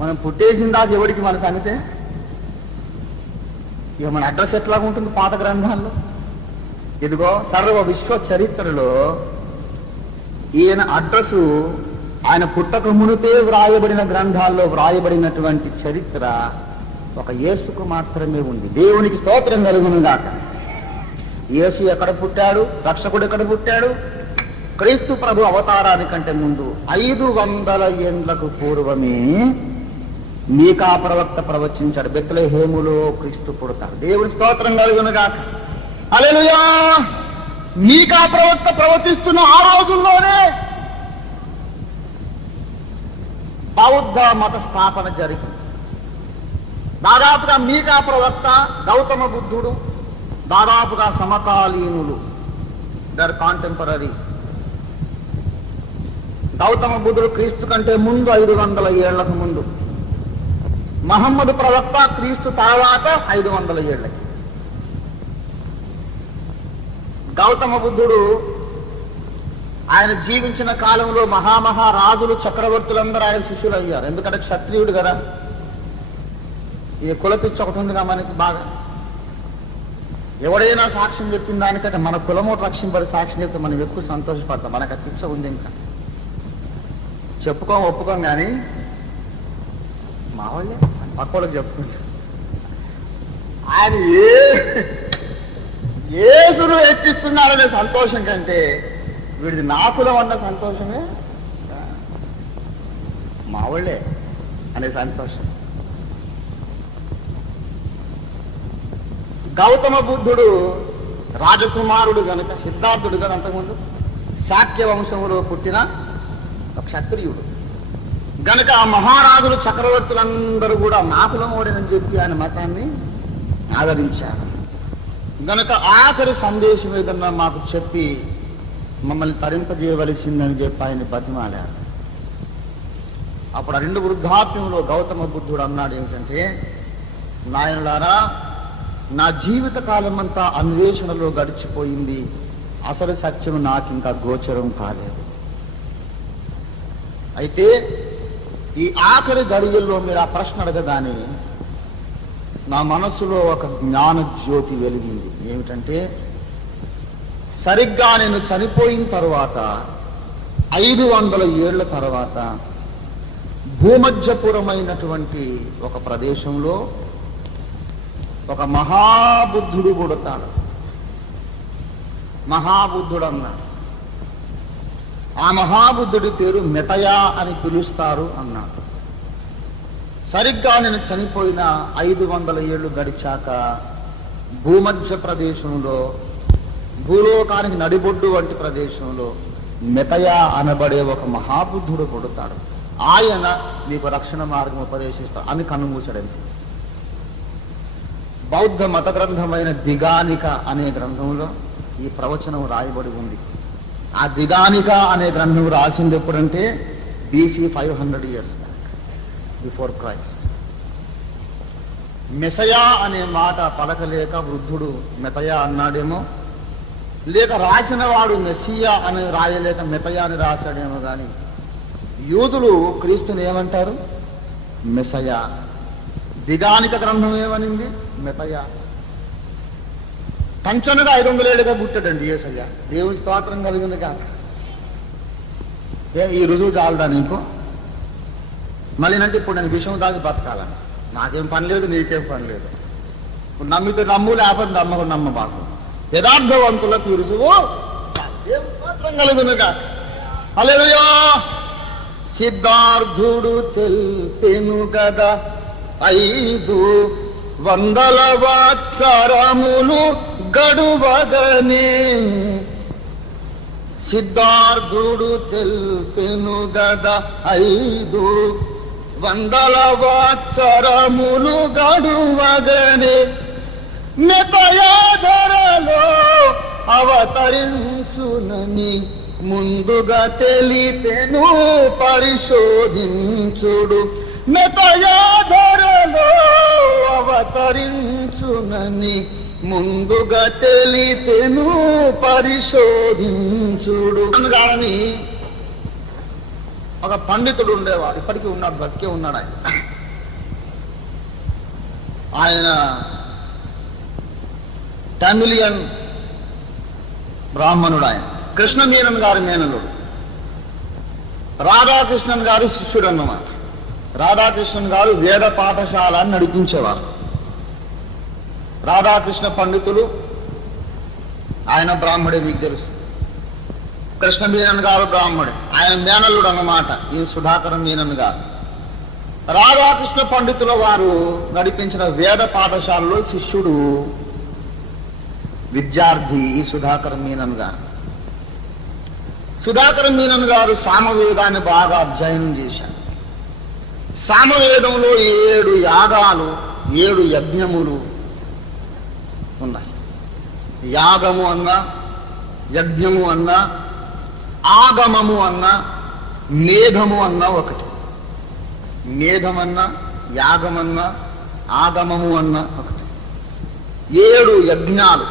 మనం పుట్టేసిన దాకా ఎవరికి మన సంగతే. ఇక మన అడ్రస్ ఎట్లాగా ఉంటుంది పాత గ్రంథాల్లో? ఇదిగో సర్వ విశ్వ చరిత్రలో ఈయన అడ్రసు ఆయన పుట్టక మునిపే వ్రాయబడిన గ్రంథాల్లో వ్రాయబడినటువంటి చరిత్ర ఒక యేసుకు మాత్రమే ఉంది. దేవునికి స్తోత్రం కలుగునుగాక. యేసు ఎక్కడ పుట్టాడు? రక్షకుడు ఎక్కడ పుట్టాడు? క్రీస్తు ప్రభు అవతారానికంటే ముందు 500 ఏండ్లకు పూర్వమే మీకా ప్రవక్త ప్రవచించాడు, బెత్లెహేములో క్రీస్తు పుడతాడు. దేవునికి స్తోత్రం కలుగునుగాక. హల్లెలూయా. మీకా ప్రవక్త ప్రవచిస్తున్న ఆ రోజుల్లోనే బౌద్ధ మత స్థాపన జరిగింది. దాదాపుగా మీకా ప్రవక్త, గౌతమ బుద్ధుడు దాదాపుగా సమకాలీనులు, దర్ కాంటెంపరీస్. గౌతమ బుద్ధుడు క్రీస్తు కంటే ముందు 500 ఏళ్లకు ముందు, మహమ్మద్ ప్రవక్త క్రీస్తు తర్వాత 500 ఏళ్ళకి. గౌతమ బుద్ధుడు ఆయన జీవించిన కాలంలో మహామహారాజులు, చక్రవర్తులందరూ ఆయన శిష్యులు అయ్యారు. ఎందుకంటే క్షత్రియుడు కదా. ఈ కులపిచ్చి ఒకటి ఉందిగా మనకి బాగా. ఎవడైనా సాక్ష్యం చెప్పిన దానికంటే మన కులము రక్షింపడి సాక్ష్యం చెప్తే మనం ఎక్కువ సంతోషపడతాం. మనకు ఆ పిచ్చ ఉంది. ఇంకా చెప్పుకోం ఒప్పుకోం, కానీ మా వాళ్ళే పక్క వాళ్ళకి చెప్పుకుంటాం. ఆయన యేసును హెచ్చిస్తున్నారనే సంతోషం కంటే వీడిది నా కులం అన్న సంతోషమే మా వాళ్ళే అనే సంతోషం. గౌతమ బుద్ధుడు రాజకుమారుడు గనుక, సిద్ధార్థుడు కదా, అంతకుముందు శాక్య వంశంలో పుట్టిన ఒక క్షత్రియుడు గనుక ఆ మహారాజులు, చక్రవర్తులందరూ కూడా నా కులమోడేనని చెప్పి ఆయన మతాన్ని ఆదరించారు. గనుక ఆఖరి సందేశం ఏదన్నా మాకు చెప్పి మమ్మల్ని తరింపజేయవలసిందని చెప్పి ఆయన బతిమాలారు. అప్పుడు 2 వృద్ధాప్యంలో గౌతమ బుద్ధుడు అన్నాడు ఏమిటంటే, నాయనులారా, నా జీవిత కాలం అంతా అన్వేషణలో గడిచిపోయింది, అసలు సత్యం నాకు ఇంకా గోచరం కాలేదు. అయితే ఈ ఆఖరి గడియల్లో మీరు ఆ ప్రశ్న అడగగానే నా మనసులో ఒక జ్ఞాన జ్యోతి వెలిగింది. ఏమిటంటే, సరిగ్గా నేను చనిపోయిన తర్వాత 500 ఏళ్ల తర్వాత భూమధ్యపురమైనటువంటి ఒక ప్రదేశంలో ఒక మహాబుద్ధుడు పుడతాడు. మహాబుద్ధుడు అన్నాడు. ఆ మహాబుద్ధుడి పేరు మెతయా అని పిలుస్తారు అన్నాడు. సరిగ్గా నేను చనిపోయిన 500 ఏళ్ళు గడిచాక భూమధ్య ప్రదేశంలో, భూలోకానికి నడిబొడ్డు వంటి ప్రదేశంలో మెతయా అనబడే ఒక మహాబుద్ధుడు పుడతాడు. ఆయన మీకు రక్షణ మార్గం ఉపదేశిస్తాడు అని కన్నుమూసాడంతే. బౌద్ధ మత గ్రంథమైన దిగానిక అనే గ్రంథంలో ఈ ప్రవచనం రాయబడి ఉంది. ఆ దిగానిక అనే గ్రంథం రాసింది ఎప్పుడంటే BC 500 years before Christ. Messiah అనే మాట పలకలేక వృద్ధుడు మెతయా అన్నాడేమో, లేక రాసిన వాడు మెస్సియా అని రాయలేక మెతయా అని రాశాడేమో. కానీ యూదులు క్రీస్తుని ఏమంటారు? మెసయా. దిగానిక గ్రంథం ఏమనింది? మెతయ. పంచనగా 500 ఏళ్ళుగా పుట్టాడండి యేసయ్య. దేవుని స్తోత్రం కలిగింది కాక ఈ రుజువు చాలదా నీకు? మళ్ళీ అంటే ఇప్పుడు నేను విషయం దాచి బతకాలని నాకేం పని లేదు, నీకేం పని లేదు. నమ్మితే నమ్ము, లేకపోతే నమ్మబాకు. యథార్థవంతులకు ఈ రుజువు దేవుని స్తోత్రం కలిగింది కాక. హల్లెలూయా. సిద్ధార్థుడు తెల్పెను గదా 500 వాత్సరములు గడువగనే. సిద్ధార్థుడు తెల్పెను గదా 500 వాత్సరములు గడువగనే. మెతయాధరలో అవతరించునని ముందుగా తెలిపెను పరిశోధించుడు. మెతయాధరలో అవతరించునని ముందుగా తెలిపెను పరిశోధించుడు. కానీ ఒక పండితుడు ఉండేవాడు, ఇప్పటికీ ఉన్నాడు, బతికే ఉన్నాడు. ఆయన తమిళియన్ బ్రాహ్మణుడు. ఆయన కృష్ణమీనన్ గారి మేనలుడు, రాధాకృష్ణన్ గారి శిష్యుడు అన్నమాట. రాధాకృష్ణన్ గారు వేద పాఠశాల నడిపించేవారు. రాధాకృష్ణ పండితులు, ఆయన బ్రాహ్మడే, మీకు తెలుసు. కృష్ణమీనన్ గారు బ్రాహ్మడే, ఆయన మేనల్లుడు అన్నమాట ఈ సుధాకర మీనన్ గారు. రాధాకృష్ణ పండితుల వారు నడిపించిన వేద పాఠశాలలో శిష్యుడు, విద్యార్థి ఈ సుధాకర మీనన్ గారు. సుధాకర మీనన్ గారు సామవేదాన్ని బాగా అధ్యయనం చేశారు. సామవేదంలో 7 యాగాలు, 7 యజ్ఞములు ఉన్నాయి. యాగము అన్నా, యజ్ఞము అన్నా, ఆగమము అన్నా, మేధము అన్నా ఒకటి. మేధమన్నా, యాగమన్నా, ఆగమము అన్నా ఒకటి. 7 యజ్ఞాలు: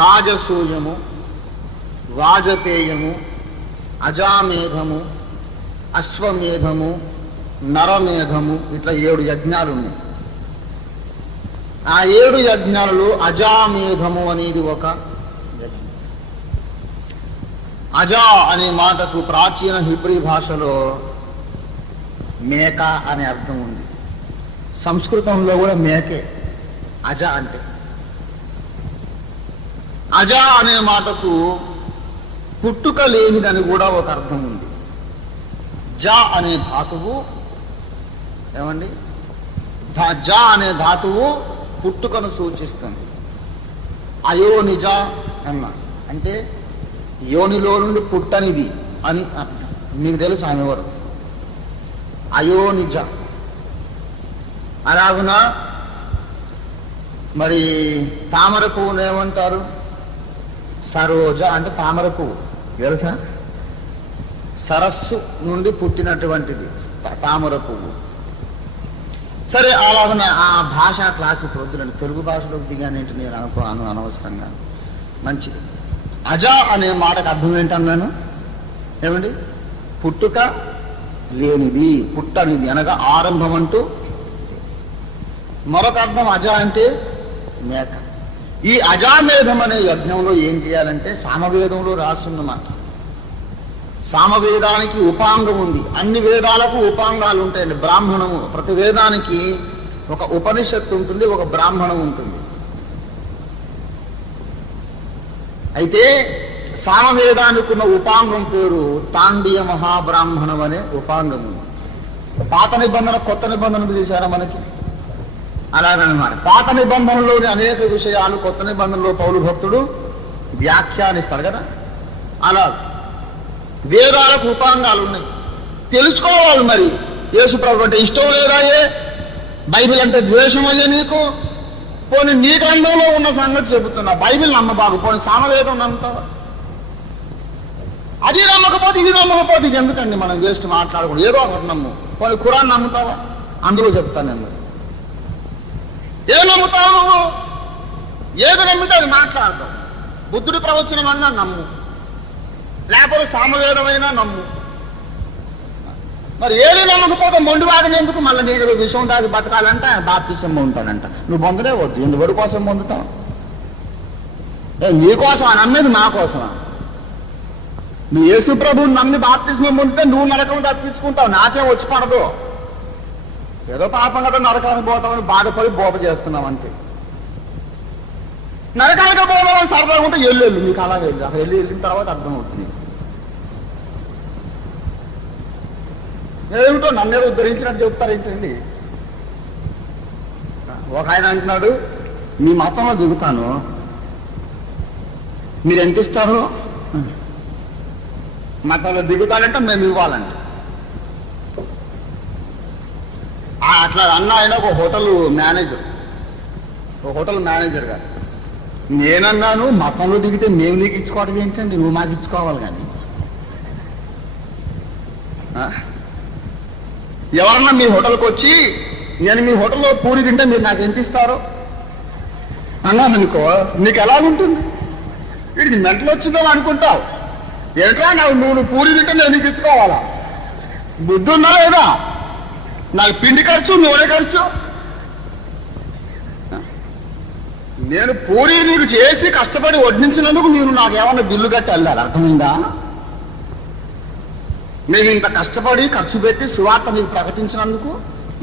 రాజసూయము, వాజపేయము, అజామేధము, అశ్వమేధము, నరమేధము, ఇట్లా 7 యజ్ఞాలు ఉన్నాయి. ఆ 7 యజ్ఞాలలో అజామేధము అనేది ఒక యజ్ఞం. అజా అనే మాటకు ప్రాచీన హిబ్రీ భాషలో మేక అనే అర్థం ఉంది. సంస్కృతంలో కూడా మేకే అజ అంటే. అజా అనే మాటకు పుట్టుక లేనిదని కూడా ఒక అర్థం ఉంది. జా అనే ధాతువు ఏమండి, జా అనే ధాతువు పుట్టుకను సూచిస్తుంది. అయోనిజ అన్న అంటే యోనిలో నుండి పుట్టనిది అని అర్థం. మీకు తెలుసు ఆమె ఎవరు? అయోనిజ. అలాగున మరి తామర పువ్వును ఏమంటారు? సరోజ అంటే తామర పువ్వు, తెలుసా? సరస్సు నుండి పుట్టినటువంటిది తామర పువ్వు. సరే, అలాగనే ఆ భాషా క్లాసు వద్దులండి, తెలుగు భాషలోకి దిగానేంటి నేను అనుకోను అనవసరంగా. మంచిది. అజా అనే మాటకు అర్థం ఏంటన్నాను? ఏమండి? పుట్టుక లేనిది, పుట్టనిది అనగా ఆరంభం అంటూ. మరొక అర్థం అజా అంటే మేక. ఈ అజామేధం అనే యజ్ఞంలో ఏం చేయాలంటే సామవేదంలో రాస్తున్నమాట. సామవేదానికి ఉపాంగం ఉంది. అన్ని వేదాలకు ఉపాంగాలు ఉంటాయండి. బ్రాహ్మణము, ప్రతి వేదానికి ఒక ఉపనిషత్తు ఉంటుంది, ఒక బ్రాహ్మణం ఉంటుంది. అయితే సామవేదానికి ఉన్న ఉపాంగం పేరు తాండీయ మహాబ్రాహ్మణం అనే ఉపాంగము. పాత నిబంధన, కొత్త నిబంధన చూసారా మనకి? అలాగనమాట. పాత నిబంధనలోని అనేక విషయాలు కొత్త నిబంధనలో పౌలు భక్తుడు వ్యాఖ్యానిస్తాడు కదా. అలా వేదాలకు ఉపాంగాలు ఉన్నాయి, తెలుసుకోవాలి. మరి యేసు ప్రభు అంటే ఇష్టం లేదాయే? బైబిల్ అంటే ద్వేషమయ్యే నీకు? పోనీ నీ గ్రంథంలో ఉన్న సంగతి చెబుతున్నా. బైబిల్ నమ్మబాగు, పోనీ సామవేదం నమ్ముతావా? అది నమ్మకపోతే ఇది నమ్మకపోతే ఇది ఎందుకండి మనం వేస్ట్ మాట్లాడకూడదు? ఏదో ఒకటి నమ్ము. పోనీ ఖురాన్ నమ్ముతావా? అందులో చెప్తాను నేను. ఏం నమ్ముతావు నువ్వు? ఏది నమ్మితే అది మాట్లాడతావు. బుద్ధుడి ప్రవచనం అన్నా నమ్ము, లేకపోతే సామవేదమైనా నమ్ము. మరి ఏది నమ్మకపోతే మొండి వాదన ఎందుకు? మళ్ళీ నీకు విషయం దాగి బతకాలంటే బాప్తిసం పొందుతానంట. నువ్వు పొందలే వద్దు. ఎందువడి కోసం పొందుతావు? నీ కోసం అని అన్నది నా కోసమా? నువ్వు యేసు ప్రభువుని నమ్మి బాప్తిస్మం పొందితే నువ్వు నరకం తప్పించుకుంటావు, నాకేం వచ్చి పడదు. ఏదో పాపం కదా నరకానికి పోతామని బాధపడి బోధ చేస్తున్నావు అంతే. నరకానికి పోదామని సరదాగా ఉంటే ఎల్లు మీకు అలాగే వెళ్ళి అక్కడ వెళ్ళిన తర్వాత అర్థమవుతుంది. ఏమిటో నన్నే ఉద్ధరించినట్టు చెప్తారు ఏంటండి. ఒక ఆయన అంటున్నాడు, మీ మతంలో దిగుతాను, మీరు ఎంత ఇస్తారు? మతంలో దిగుతానంటే మేము ఇవ్వాలంట. అట్లా అన్న ఆయన ఒక హోటల్ మేనేజర్ గారు. నేనన్నాను, మతంలో దిగితే మేము నీకు ఇచ్చుకోవడం ఏంటండి, నువ్వు మాకు ఇచ్చుకోవాలి. కానీ ఎవరన్నా మీ హోటల్కి వచ్చి నేను మీ హోటల్లో పూరి తింటే మీరు నాకు ఎంత ఇస్తారు అన్నాను అనుకో, నీకు ఎలాగుంటుంది? వీడికి మెంటలు వచ్చిందని అనుకుంటావు. ఏంట్రా నువ్వు పూరి తింటే నేను నీకు ఇచ్చుకోవాలా? బుద్ధి ఉందా లేదా? నాకు పిండి ఖర్చు, నూనె ఖర్చు. నేను పూరి నీకు చేసి కష్టపడి వడ్డించినందుకు నేను నాకేమన్నా బిల్లు కట్టి వెళ్ళాలి. అర్థమైందా? నేను ఇంత కష్టపడి ఖర్చు పెట్టి సువార్త నీకు ప్రకటించినందుకు,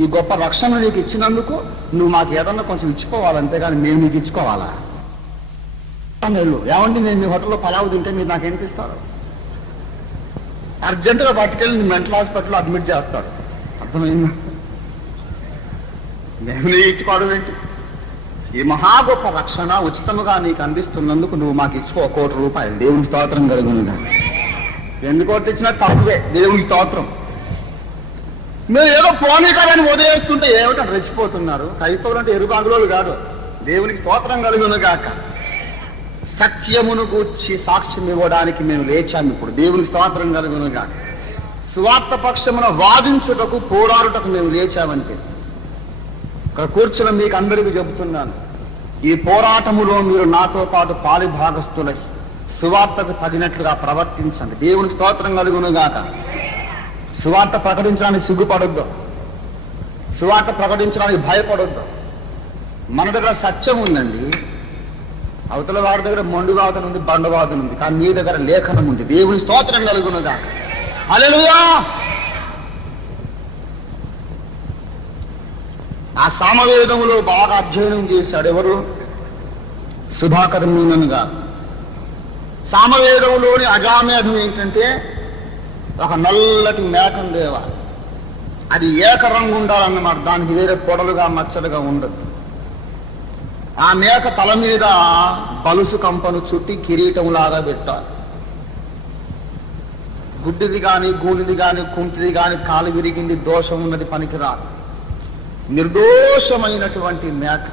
ఈ గొప్ప రక్షణ నీకు ఇచ్చినందుకు నువ్వు మాకు ఏదన్నా కొంచెం ఇచ్చిపోవాలి, అంతేగాని మేము నీకు ఇచ్చుకోవాలా? ఏమండి, నేను మీ హోటల్లో పలావు తింటే మీరు నాకు ఎంత ఇస్తారు? అర్జెంటుగా పట్టుకెళ్ళి మెంటల్ హాస్పిటల్లో అడ్మిట్ చేస్తాడు. అర్థమైందా? మేము నీకు ఇచ్చుకోవడం ఏంటి? ఈ మహా గొప్ప రక్షణ ఉచితముగా నీకు అందిస్తున్నందుకు నువ్వు మాకు ఇచ్చుకో ₹1 కోటి. దేవుని స్తోత్రం కలుగునుగా. ఎన్ని కోట్లు ఇచ్చినా తక్కువే, దేవునికి స్తోత్రం. మీరు ఏదో పోనీ కదని వదిలేస్తుంటే ఏమిటో రెచ్చిపోతున్నారు. క్రైస్తవులు అంటే ఎరుబాగులోలు కాదు. దేవునికి స్తోత్రం కలుగునుగాక. సత్యమును గూర్చి సాక్ష్యం ఇవ్వడానికి మేము లేచాము ఇప్పుడు. దేవునికి స్తోత్రం కలుగునుగాక. సువార్త పక్షమున వాదించుటకు, పోరాడుటకు మేము లేచామంటే. ఇక్కడ కూర్చున్న మీకు అందరికీ చెబుతున్నాను, ఈ పోరాటములో మీరు నాతో పాటు పాలి భాగస్తులై సువార్తకు తగినట్లుగా ప్రవర్తించండి. దేవునికి స్తోత్రం కలుగునుగాక. సువార్త ప్రకటించడానికి సిగ్గుపడొద్దు, సువార్త ప్రకటించడానికి భయపడొద్దు. మన దగ్గర సత్యం ఉందండి, అవతల వారి దగ్గర మొండివాదన ఉంది, బండవాదన ఉంది, కానీ నీ దగ్గర లేఖనం ఉంది. దేవుని స్తోత్రం కలుగునుగాక. హల్లెలూయా. ఆ సామవేదములో బాగా అధ్యయనం చేశాడు ఎవరు? సుధాకర్ మీనన్ గారు. సామవేదంలోని అజామేధం ఏంటంటే ఒక నల్లటి మేకం దేవాలి. అది ఏకరంగు ఉండాలన్నమాట. దానికి వేరే పొడలుగా మచ్చలుగా ఉండదు. ఆ మేక తల మీద బలుసు కంపను చుట్టి కిరీటంలాగా పెట్టాలి. గుడ్డిది కానీ, గూడిది కానీ, కుంటిది కానీ, కాలు విరిగింది, దోషం ఉన్నది పనికిరాదు. నిర్దోషమైనటువంటి మేక.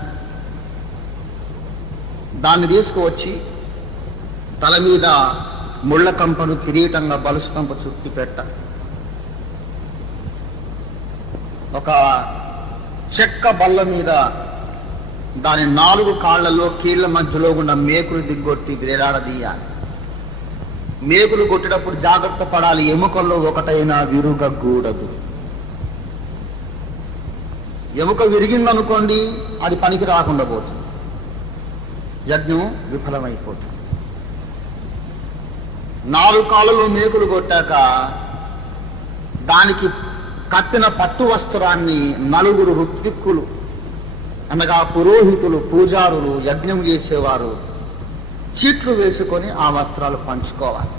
దాన్ని తీసుకువచ్చి తల మీద ముళ్ళ కంపను కిరీటంగా బలుసు కంప చుట్టి పెట్ట, ఒక చెక్క బల్ల మీద దాని 4 కాళ్లలో కీళ్ల మధ్యలో ఉన్న మేకులు దిగ్గొట్టి వేలాడదీయాలి. మేకులు కొట్టేటప్పుడు జాగ్రత్త పడాలి, ఎముకల్లో ఒకటైనా విరుగకూడదు. ఎముక విరిగిందనుకోండి, అది పనికి రాకుండా పోతుంది, యజ్ఞం విఫలమైపోతుంది. 4 కాళ్ళలో మేకులు కొట్టాక దానికి కట్టిన పట్టు వస్త్రాన్ని 4 ఋత్విక్కులు అనగా పురోహితులు, పూజారులు, యజ్ఞం చేసేవారు చీట్లు వేసుకొని ఆ వస్త్రాలు పంచుకోవాలి.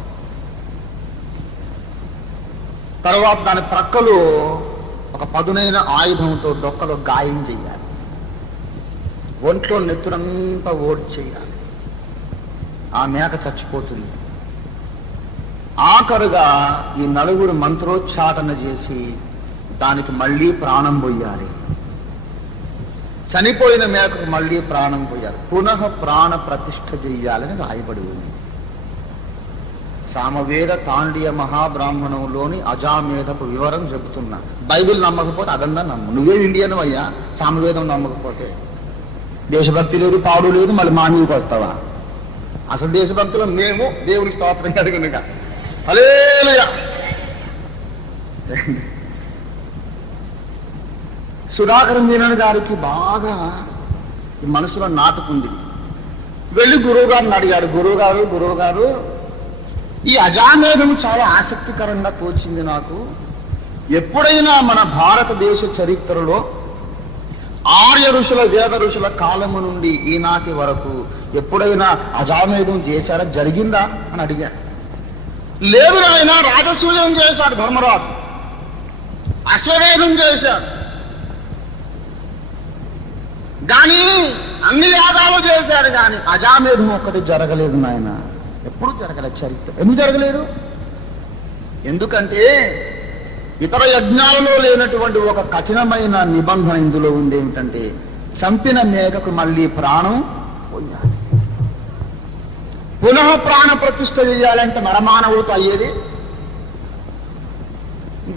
తర్వాత దాని ప్రక్కలు ఒక పదునైన ఆయుధంతో డొక్కలో గాయం చేయాలి. ఒంట్లో నెత్తురంతా ఓడి చేయాలి. ఆ మేక చచ్చిపోతుంది. ఆఖరుగా ఈ 4 మంత్రోచ్చాటన చేసి దానికి మళ్ళీ ప్రాణం పోయాలి. చనిపోయిన మేకకు మళ్ళీ ప్రాణం పోయాలి. పునః ప్రాణ ప్రతిష్ఠ చెయ్యాలని రాయబడి ఉంది. సామవేద తాండియ మహాబ్రాహ్మణంలోని అజామేధపు వివరం చెబుతున్నా. బైబిల్ నమ్మకపోతే అదన్నా నమ్ము. నువ్వే ఇండియన్ అయ్యా, సామవేదం నమ్మకపోతే. దేశభక్తి లేదు, పాడు లేదు, మళ్ళీ మా నీకు వస్తావా? అసలు దేశభక్తులు మేము. దేవునికి స్తోత్రం కలుగునుగా. హల్లెలూయా. సుధాకర్ మీనన్ గారికి బాగా ఈ మనసులో నాటుకుంది. వెళ్ళి గురువుగారిని అడిగాడు, గురువుగారు ఈ అజామేధం చాలా ఆసక్తికరంగా తోచింది నాకు. ఎప్పుడైనా మన భారతదేశ చరిత్రలో ఆర్య ఋషుల వేద ఋషుల కాలము నుండి ఈనాటి వరకు ఎప్పుడైనా అజామేధం చేశారా, జరిగిందా అని అడిగాడు. లేదు నాయన, రాజసూయం చేశాడు ధర్మరాజు, అశ్వమేధం చేశాడు, కానీ అన్ని యాగాలు చేశాడు, కానీ అజామేధం ఒక్కటి జరగలేదు నాయన. ఎప్పుడు జరగలేదు చరిత్ర. ఎందుకు జరగలేదు? ఎందుకంటే ఇతర యజ్ఞాలలో లేనటువంటి ఒక కఠినమైన నిబంధన ఇందులో ఉంది. ఏమిటంటే చంపిన మేకకు మళ్ళీ ప్రాణం పోయాలి. పునః ప్రాణ ప్రతిష్ఠ చేయాలంటే నరమానవులతో అయ్యేది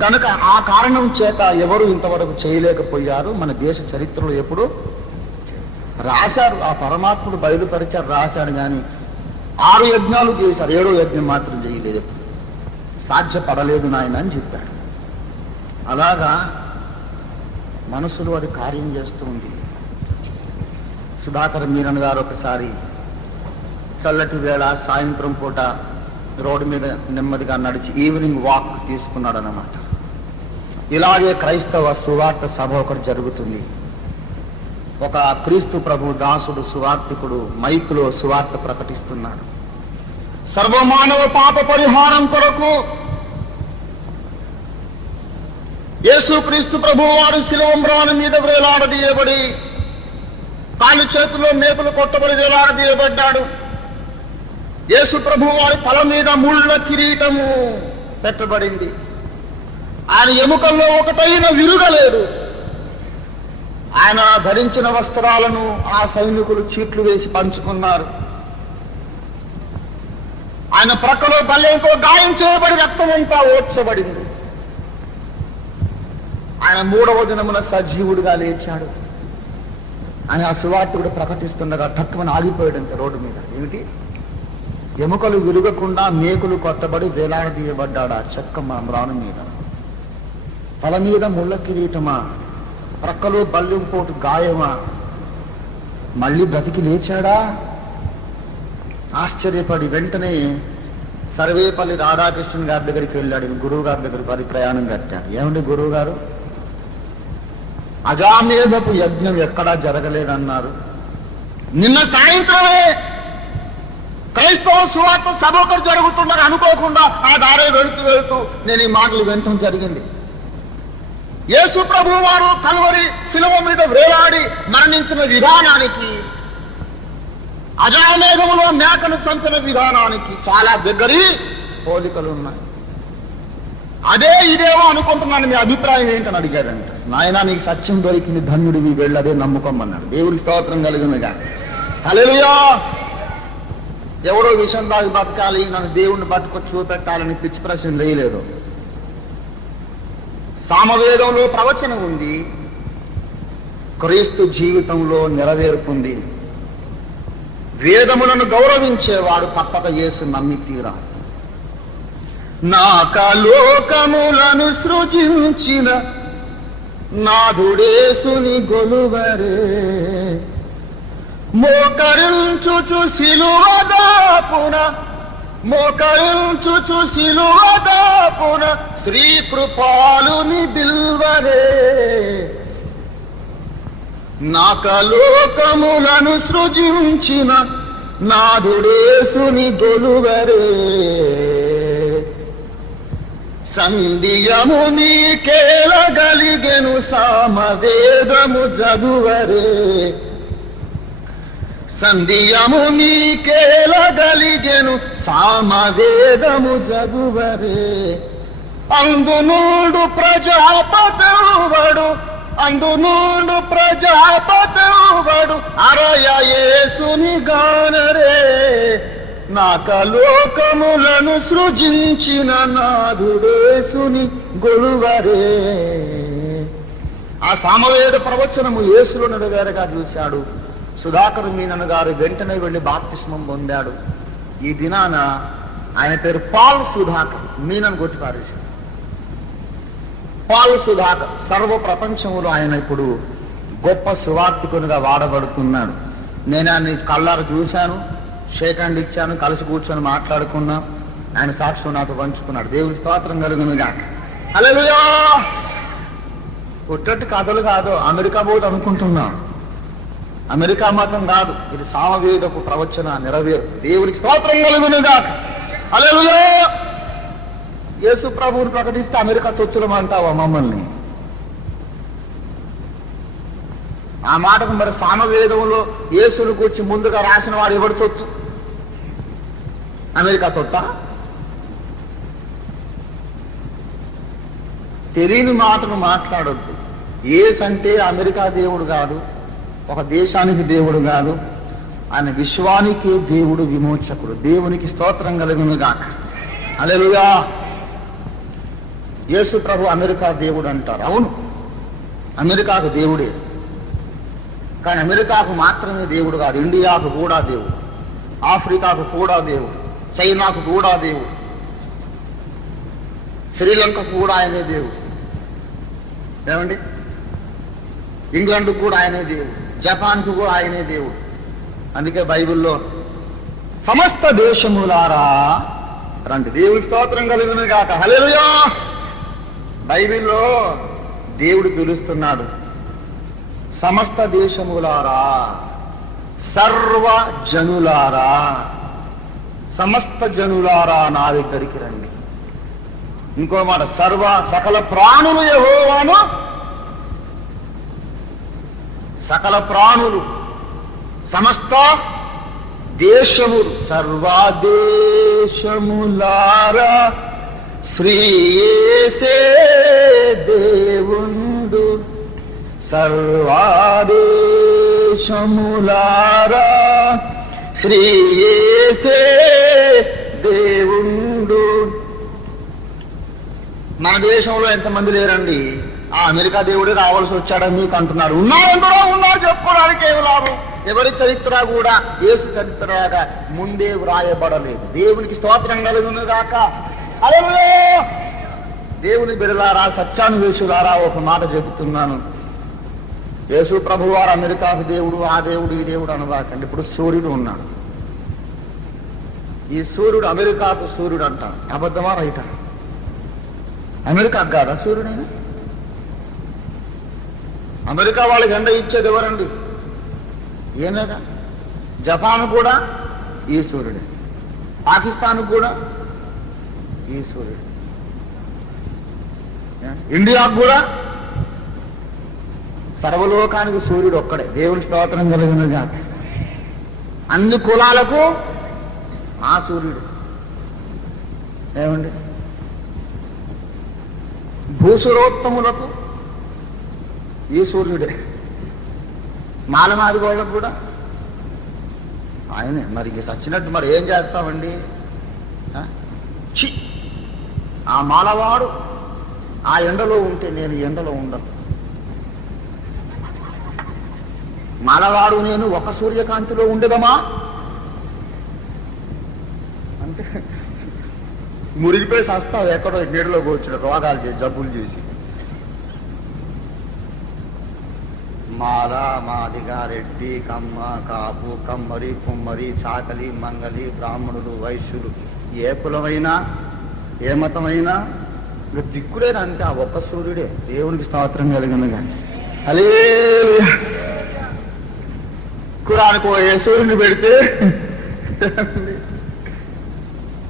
కనుక ఆ కారణం చేత ఎవరు ఇంతవరకు చేయలేకపోయారు. మన దేశ చరిత్రలో ఎప్పుడు రాశారు, ఆ పరమాత్ముడు బయలుపరిచారు, రాశాడు, కానీ 6 యజ్ఞాలు చేశారు, 7వ యజ్ఞం మాత్రం చేయలేదు, సాధ్యపడలేదు నాయన అని చెప్పాడు. అలాగా మనసులో అది కార్యం చేస్తూ ఉంది. సుధాకర్ మీనన్ గారు ఒకసారి చల్లటి వేళ సాయంత్రం పూట రోడ్డు మీద నెమ్మదిగా నడిచి ఈవినింగ్ వాక్ తీసుకున్నాడు అన్నమాట. ఇలాగే క్రైస్తవ సువార్త సభ ఒకటి జరుగుతుంది. ఒక క్రీస్తు ప్రభు దాసుడు సువార్తికుడు మైకులో సువార్త ప్రకటిస్తున్నాడు. సర్వమానవ పాప పరిహారం కొరకు యేసుక్రీస్తు ప్రభు వారు శిలువ మీద వేలాడదీయబడి కాళ్ళు చేతుల్లో మేకులు కొట్టబడి వేలాడదీయబడ్డాడు. యేసు ప్రభు వారి తల మీద ముళ్ళ కిరీటము పెట్టబడింది. ఆయన ఎముకల్లో ఒకటైన విరుగలేదు. ఆయన ధరించిన వస్త్రాలను ఆ సైనికులు చీట్లు వేసి పంచుకున్నారు. ఆయన ప్రక్కలో బల్లెంతో గాయం చేయబడి రక్తం అంతా ఓడ్చబడింది. ఆయన 3వ దినమున సజీవుడిగా లేచాడు. ఆయన ఆ సువార్తికుడు ప్రకటిస్తుండగా తక్కువని ఆగిపోయాడంటే రోడ్డు మీద. ఏమిటి? ఎముకలు విరుగకుండా మేకులు కొట్టబడి వేలాడదీయబడ్డాడు ఆ చెక్క మ్రాను మీద. తల మీద ముళ్ళ కిరీటమా, ప్రక్కలో బల్లెంపోటు గాయమా, మళ్ళీ బ్రతికి లేచాడా? ఆశ్చర్యపడి వెంటనే సర్వేపల్లి రాధాకృష్ణన్ గారి దగ్గరికి వెళ్ళాడు. గురువు గారి దగ్గరికి వారి ప్రయాణం కట్టాడు. ఏమండి గురువు గారు, అజామేధపు యజ్ఞం ఎక్కడా జరగలేదన్నారు. నిన్న సాయంత్రమే క్రైస్తవ సువార్త సభ ఒకటి జరుగుతుందని అనుకోకుండా ఆ దారే వెళుతూ నేను ఈ మాటలు వినటం జరిగింది. యేసు ప్రభు వారు కల్వరి శిలువ మీద వేలాడి మరణించిన విధానానికి, అజామేధములో మేకను చంపిన విధానానికి చాలా దగ్గరి పోలికలు ఉన్నాయి. అదే ఇదేమో అనుకుంటున్నాను, మీ అభిప్రాయం ఏంటని అడిగాడంట. నాయనా, నీకు సత్యం దొరికింది, ధన్యుడివి, వెళ్ళి అదే నమ్ముకోమన్నాడు. దేవుడికి స్తోత్రం కలిగినగా. హల్లెలూయా. ఎవరో విషయం దాగి బతకాలి, నన్ను దేవుణ్ణి బతుకొచ్చి చూపెట్టాలని పిచ్చి ప్రశ్న వేయలేదు. సామవేదంలో ప్రవచనం ఉంది, క్రీస్తు జీవితంలో నెరవేరుకుంది. వేదములను గౌరవించేవాడు తప్పక యేసు నమ్మి తీరా. నాకలోకములను సృజించిన నాథుడేసుని గొలువరే, మోకరించుచు సిలువదాపున, మోకరించుచు సిలువదాపున శ్రీకృపాలుని బిల్వరే. నాకలోకములను సృజించిన నాథుడేసుని గొలువరే, సంధియము నీకేలగలిగెను సామవేదము చదువరే, సంధియము నీకేలగలిగెను సామవేదము చదువరే. అందునుండు ప్రజాపతెవ్వడు, అందునుండు ప్రజాపతెవ్వడు అరయ యేసుని గానరే. నాకలోకములను సృజించిన నాథుడేసుని గొలువరే. ఆ సామవేద ప్రవచనము యేసులో నెరవేరగా చూశాడు. సుధాకర్ మీనన్ గారు వెంటనే వెళ్ళి బాప్తిస్మం పొందాడు. ఈ దినాన ఆయన పేరు పాల్ సుధాకర్, మీనన్ కొట్టి పారేశాడు. పాల్ సుధాకర్ సర్వ ప్రపంచంలో ఆయన ఇప్పుడు గొప్ప సువార్థికునిగా వాడబడుతున్నాడు. నేను ఆయన కళ్ళారు చూశాను, షేక్ హ్యాండ్ ఇచ్చాను, కలిసి కూర్చొని మాట్లాడుకున్నా. ఆయన సాక్ష్యం నాతో పంచుకున్నాడు. దేవుడి స్తోత్రం కలుగునుగా. హల్లెలూయా. ఒట్టటి కథలు కాదు, అమెరికా పోదు అనుకుంటున్నా. అమెరికా మతం కాదు, ఇది సామవేదపు ప్రవచన నెరవేరు. దేవుడికి స్తోత్రం కలుగునుగా. హల్లెలూయా. యేసు ప్రభువుని ప్రకటిస్తే అమెరికా తొత్తులం అంటావా మమ్మల్ని? ఆ మాటకు మరి సామవేదంలో యేసును కూర్చి ముందుగా రాసిన వాడు ఎవడు తొత్తు? అమెరికా తొత్త? తెలియని మాటను మాట్లాడొద్దు. యేసు అంటే అమెరికా దేవుడు కాదు, ఒక దేశానికి దేవుడు కాదు, ఆయన విశ్వానికి దేవుడు, విమోచకుడు. దేవునికి స్తోత్రం కలుగునుగాక. హల్లెలూయా. యేసు ప్రభు అమెరికా దేవుడు అంటారు. అవును, అమెరికాకు దేవుడే, కానీ అమెరికాకు మాత్రమే దేవుడు కాదు, ఇండియాకు కూడా దేవుడు, ఆఫ్రికాకు కూడా దేవుడు, చైనాకు కూడా దేవుడు, శ్రీలంకకు కూడా ఆయనే దేవుడు. ఏమండి? ఇంగ్లాండ్ కూడా ఆయనే దేవుడు, జపాన్కు కూడా ఆయనే దేవుడు. అందుకే బైబిల్లో సమస్త దేశములారా రండి. దేవుడికి స్తోత్రం కలుగును గాక. హల్లెలూయా. బైబిల్లో దేవుడు పిలుస్తున్నాడు, సమస్త దేశములారా, సర్వ జనులారా, సమస్త జనులారా నా దగ్గరికి రండి. ఇంకో మాట, సకల ప్రాణులు యెహోవాను, సకల ప్రాణులు, సమస్త దేశములు, సర్వదేశములారా శ్రీ యేసే దేవుండు, సర్వదేశములారా శ్రీ యేసే దేవుండు. మన దేశంలో ఎంతమంది లేరండి? ఆ అమెరికా దేవుడే రావాల్సి వచ్చాడని మీకు అంటున్నారు. ఎందరో ఉన్నారు, చెప్పుకోవడానికి ఏమి లాభం? ఎవరి చరిత్ర కూడా యేసు చరిత్రగా ముందే వ్రాయబడలేదు. దేవునికి స్తోత్రం కలుగును గాక. హల్లెలూయా. దేవుని బిడ్డలారా, సత్యాన్వేషులారా, ఒక మాట చెబుతున్నాను. యేసు ప్రభు వారు అమెరికాకు దేవుడు, ఆ దేవుడు, ఈ దేవుడు అనబాకండి. ఇప్పుడు సూర్యుడు ఉన్నాడు. ఈ సూర్యుడు అమెరికాకు సూర్యుడు అంటారు. అబద్ధమా రైటా? అమెరికాకు కాదా సూర్యుడైనా? అమెరికా వాళ్ళకి ఎండ ఇచ్చేది ఎవరండి? ఏమేగా. జపాన్ కూడా ఈ సూర్యుడే, పాకిస్తాన్ కూడా ఈ సూర్యుడు, ఇండియాకు కూడా, సర్వలోకానికి సూర్యుడు ఒక్కడే. దేవుని స్తోత్రం కలిగినగా. అన్ని కులాలకు ఆ సూర్యుడు. ఏమండి? భూసురోత్తములకు ఈ సూర్యుడే, మాలమాది వాళ్ళకు కూడా ఆయనే. మరి సచ్చినట్టు మరి ఏం చేస్తామండి? ఆ మాలవాడు ఆ ఎండలో ఉంటే నేను ఎండలో ఉండను. మాలవాడు నేను ఒక సూర్యకాంతిలో ఉండదమా అంటే మురిగిపోయి సస్తావు ఎక్కడో నీడలో కూర్చుని రోగాలు చేసి, జబ్బులు చేసి. మాల, మాదిగ, రెడ్డి, కమ్మ, కాపు, కమ్మరి, కుమ్మరి, చాకలి, మంగలి, బ్రాహ్మణులు, వైశ్యులు, ఏ కులమైనా ఏ మతమైనా దిక్కులేని అంతే ఆ ఒక్క సూర్యుడే. దేవునికి స్తోత్రం కలిగిన కానీ. హల్లెలూయా. కురానికో ఏ సూర్యుని పెడితే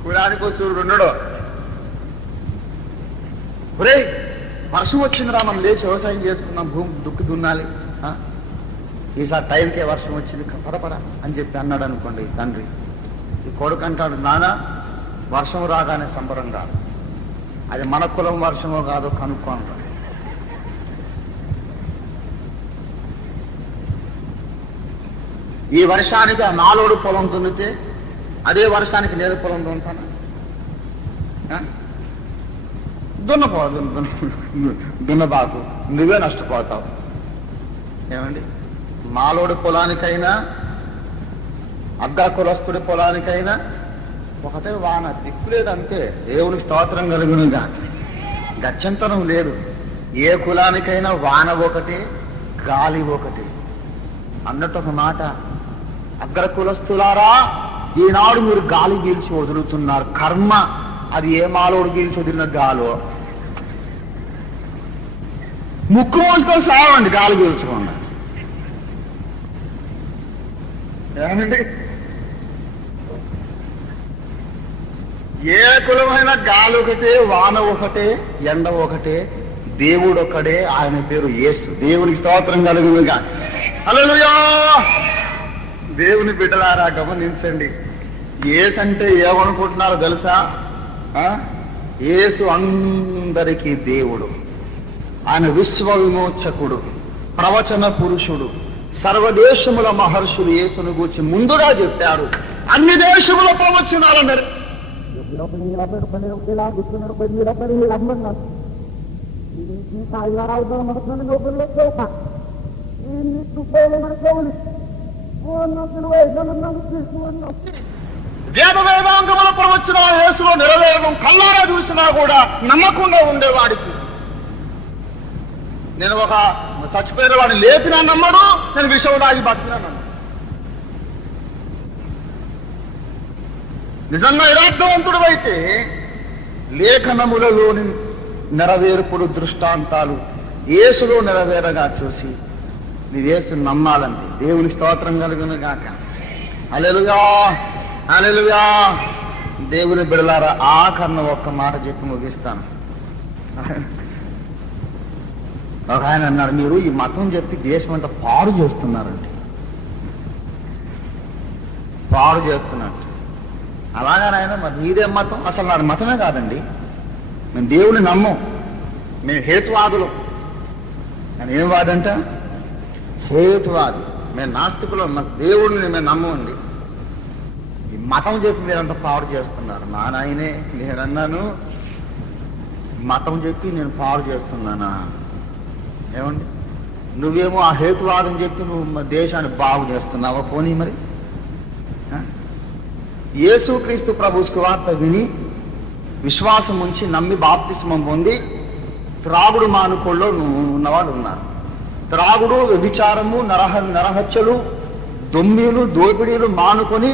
కురానికో సూర్యుడు ఉండడు. ఒరే వర్షం వచ్చిందిరా, మనం లేచి వ్యవసాయం చేసుకున్నాం, భూమి దుక్కి దున్నాలి, ఈసారి టైంకే వర్షం వచ్చింది పడపడ అని చెప్పి అన్నాడు అనుకోండి తండ్రి. ఈ కొడుకు అంటాడు, నాన్న వర్షం రాగానే సంబరం కాదు, అది మన కులం వర్షమో కాదో కనుక్కో అంటాడు. ఈ వర్షానికి ఆ నాలోడు పొలం దున్నితే అదే వర్షానికి నేను పొలం దున్నుతాను? దున్నబాకు, నువ్వే నష్టపోతావు. ఏమండి? మాలోడి పొలానికైనా అగ్ర కులస్తుడి పొలానికైనా ఒకటే వాన, దిక్కులేదు అంతే. దేవునికి స్తోత్రం కలుగునుగా. గత్యంతరం లేదు. ఏ కులానికైనా వాన ఒకటే, గాలి ఒకటే అన్నట్టు ఒక మాట. అగ్ర కులస్తులారా, ఈనాడు మీరు గాలి పీల్చి వదులుతున్నారు. కర్మ అది ఏ మాలోడు పీల్చి వదిలిన గాలో. ముక్కు మోసుకొని సావండి గాలి పీల్చుకోండి. ఏమండి, ఏ కులమైన గాలి ఒకటే, వాన ఒకటే, ఎండ ఒకటే, దేవుడు ఒక్కడే, ఆయన పేరు యేసు. దేవునికి స్తోత్రం కలుగునుగా. హల్లెలూయా. దేవుని బిడ్డలారా గమనించండి, యేసు అంటే ఏమనుకుంటున్నారో తెలుసా? యేసు అందరికీ దేవుడు, ఆయన విశ్వ విమోచకుడు, ప్రవచన పురుషుడు. సర్వదేశముల మహర్షులు యేసును గూర్చి ముందుగా చెప్పారు. అన్ని దేశముల ప్రవచనాలు వేద వేదాంగముల ప్రవచనాలు యేసులో నెరవేరడం కల్లారా చూసినా కూడా నమ్మకుండా ఉండేవాడికి, నేను ఒక చచ్చిపోయిన వాడిని లేపినా నమ్మడు, నేను విషయం దాగి బతికినా నమ్మడు. నిజంగా యథార్థవంతుడు అయితే లేఖనములలోని నెరవేర్పుడు దృష్టాంతాలు యేసులో నెరవేరగా చూసి నీ యేసుని నమ్మాలంటే. దేవుని స్తోత్రం కలుగును గాక. హల్లెలూయా, హల్లెలూయా. దేవుని బిడ్డలారా, ఆఖరణ ఒక్క మాట చెప్పి ముగిస్తాను. ఒక ఆయన అన్నాడు, మీరు ఈ మతం చెప్పి దేశం అంతా పాడు చేస్తున్నారండి. పాడు చేస్తున్నట్టు అలాగనాయన, మరి మీదేం మతం? అసలు నాది మతమే కాదండి, మేము దేవుని నమ్మం, మేము హేతువాదులు. నేను ఏం వాదంట? హేతువాది. మేము నాస్తికులు, మా దేవుడిని మేము నమ్మమండి. ఈ మతం చెప్పి మీరంతా పాడు చేస్తున్నారు. మా నాయనే, నేనన్నాను, మతం చెప్పి నేను పాడు చేస్తున్నానా? ఏమండి, నువ్వేమో ఆ హేతువాదం చెప్పి నువ్వు దేశాన్ని బాగు చేస్తున్నావా? పోనీ మరి. యేసుక్రీస్తు ప్రభు సువార్త విని విశ్వాసం ఉంచి నమ్మి బాప్తిస్మం పొంది త్రాగుడు మానుకోళ్ళలో ఉన్నవాళ్ళు ఉన్నారు. త్రాగుడు, వ్యభిచారము, నరహత్యలు, దొమ్మిలు, దోపిడీలు మానుకొని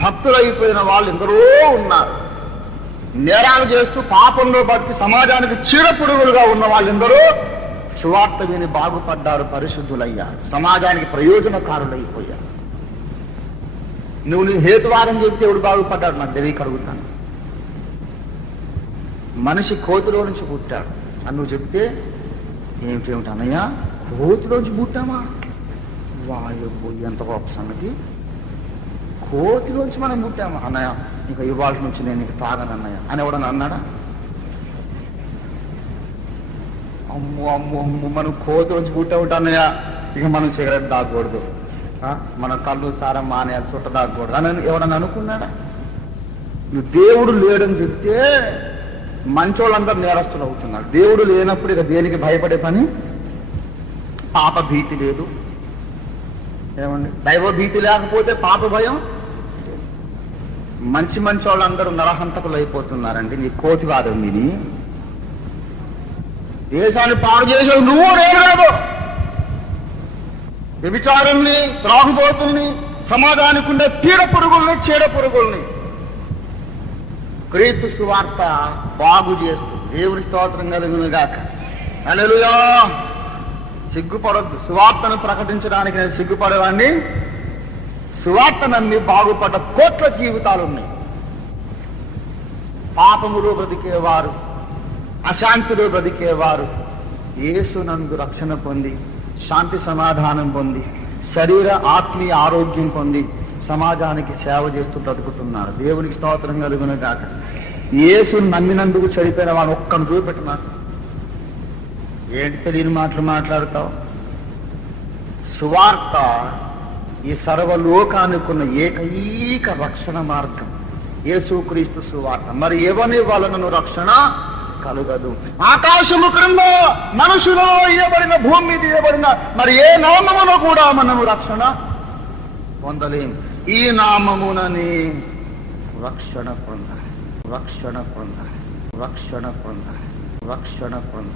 భక్తులైపోయిన వాళ్ళు ఎందరో ఉన్నారు. నేరాలు చేస్తూ పాపంలో బతికి సమాజానికి చీడపురుగులుగా ఉన్న వాళ్ళెందరో సువార్త విని బాగుపడ్డారు, పరిశుద్ధులయ్యారు, సమాజానికి ప్రయోజనకారులైపోయారు. నువ్వు నీ హేతువాదం చెప్తే ఎవడు బాగుపడ్డాడు? నాకు తెలియక అడుగుతాను. మనిషి కోతిలో నుంచి పుట్టాడు అని నువ్వు చెప్తే ఏమిటేమిటి అన్నయ్య, కోతిలోంచి పుట్టామా? వాళ్ళు ఎంత గొప్ప సంగతి, కోతిలోంచి మనం పుట్టామా అన్నయ్య, ఇంకా ఇవాళ నుంచి నేను నీకు తాగను అన్నయ్య అని ఎవడన్నా అన్నాడా? అమ్ము అమ్ము అమ్ము, మనం కోతిలోంచి పుట్టావుట అన్నయ్య, ఇక మనం సిగరెట్ తాగకూడదు, మన కళ్ళు సారం మానేయాలి, చుట్ట తాగకూడదు అని ఎవడన్నా అనుకున్నాడా? నువ్వు దేవుడు లేడని చెప్తే మంచోళ్ళందరూ నేరస్తులు అవుతున్నారు. దేవుడు లేనప్పుడు ఇక దేనికి భయపడే పని? పాప భీతి లేదు. ఏమండి, దైవ భీతి లేకపోతే పాప భయం. మంచి వాళ్ళందరూ నరహంతకులు అయిపోతున్నారండి. నీ కోతివాదం విని దేశాన్ని పాడు చేసావు నువ్వు, నేను కాదు. వ్యభిచారుల్ని, త్రాగుబోతుల్ని, సమాజానికి ఉండే పీడ పురుగుల్ని, చీడ పురుగుల్ని క్రీస్తు సువార్త బాగు చేస్తూ దేవుని స్తోత్రం కలుగును గాక. హల్లెలూయా. సిగ్గుపడొద్దు. సువార్తను ప్రకటించడానికి నేను సిగ్గుపడేవాడిని. సువార్త నమ్మి బాగుపడ్డ కోట్ల జీవితాలు ఉన్నాయి. పాపములో బ్రతికేవారు, అశాంతిలో బ్రతికేవారు యేసునందు రక్షణ పొంది, శాంతి సమాధానం పొంది, శరీర ఆత్మీయ ఆరోగ్యం పొంది సమాజానికి సేవ చేస్తూ బ్రతుకుతున్నారు. దేవునికి స్తోత్రం కలుగును గాక. యేసుని నమ్మినందుకు చెడిపోయిన వాడు ఒక్కను చూపెట్టినారు. ఏంటి తెలియని మాటలు మాట్లాడతావు? సువార్త ఈ సర్వలోకానికి ఉన్న ఏకైక రక్షణ మార్గం యేసుక్రీస్తు సువార్త. మరి ఎవని వలన రక్షణ కలుగదు? ఆకాశము క్రింద మనుషులలో ఇవ్వబడిన, భూమి మీద ఇవ్వబడిన మరి ఏ నామములో కూడా మనము రక్షణ పొందలేం. ఈ నామమునని రక్షణ పొందాలి, రక్షణ పొందాలి, రక్షణ పొందాలి, రక్షణ పొందాలి.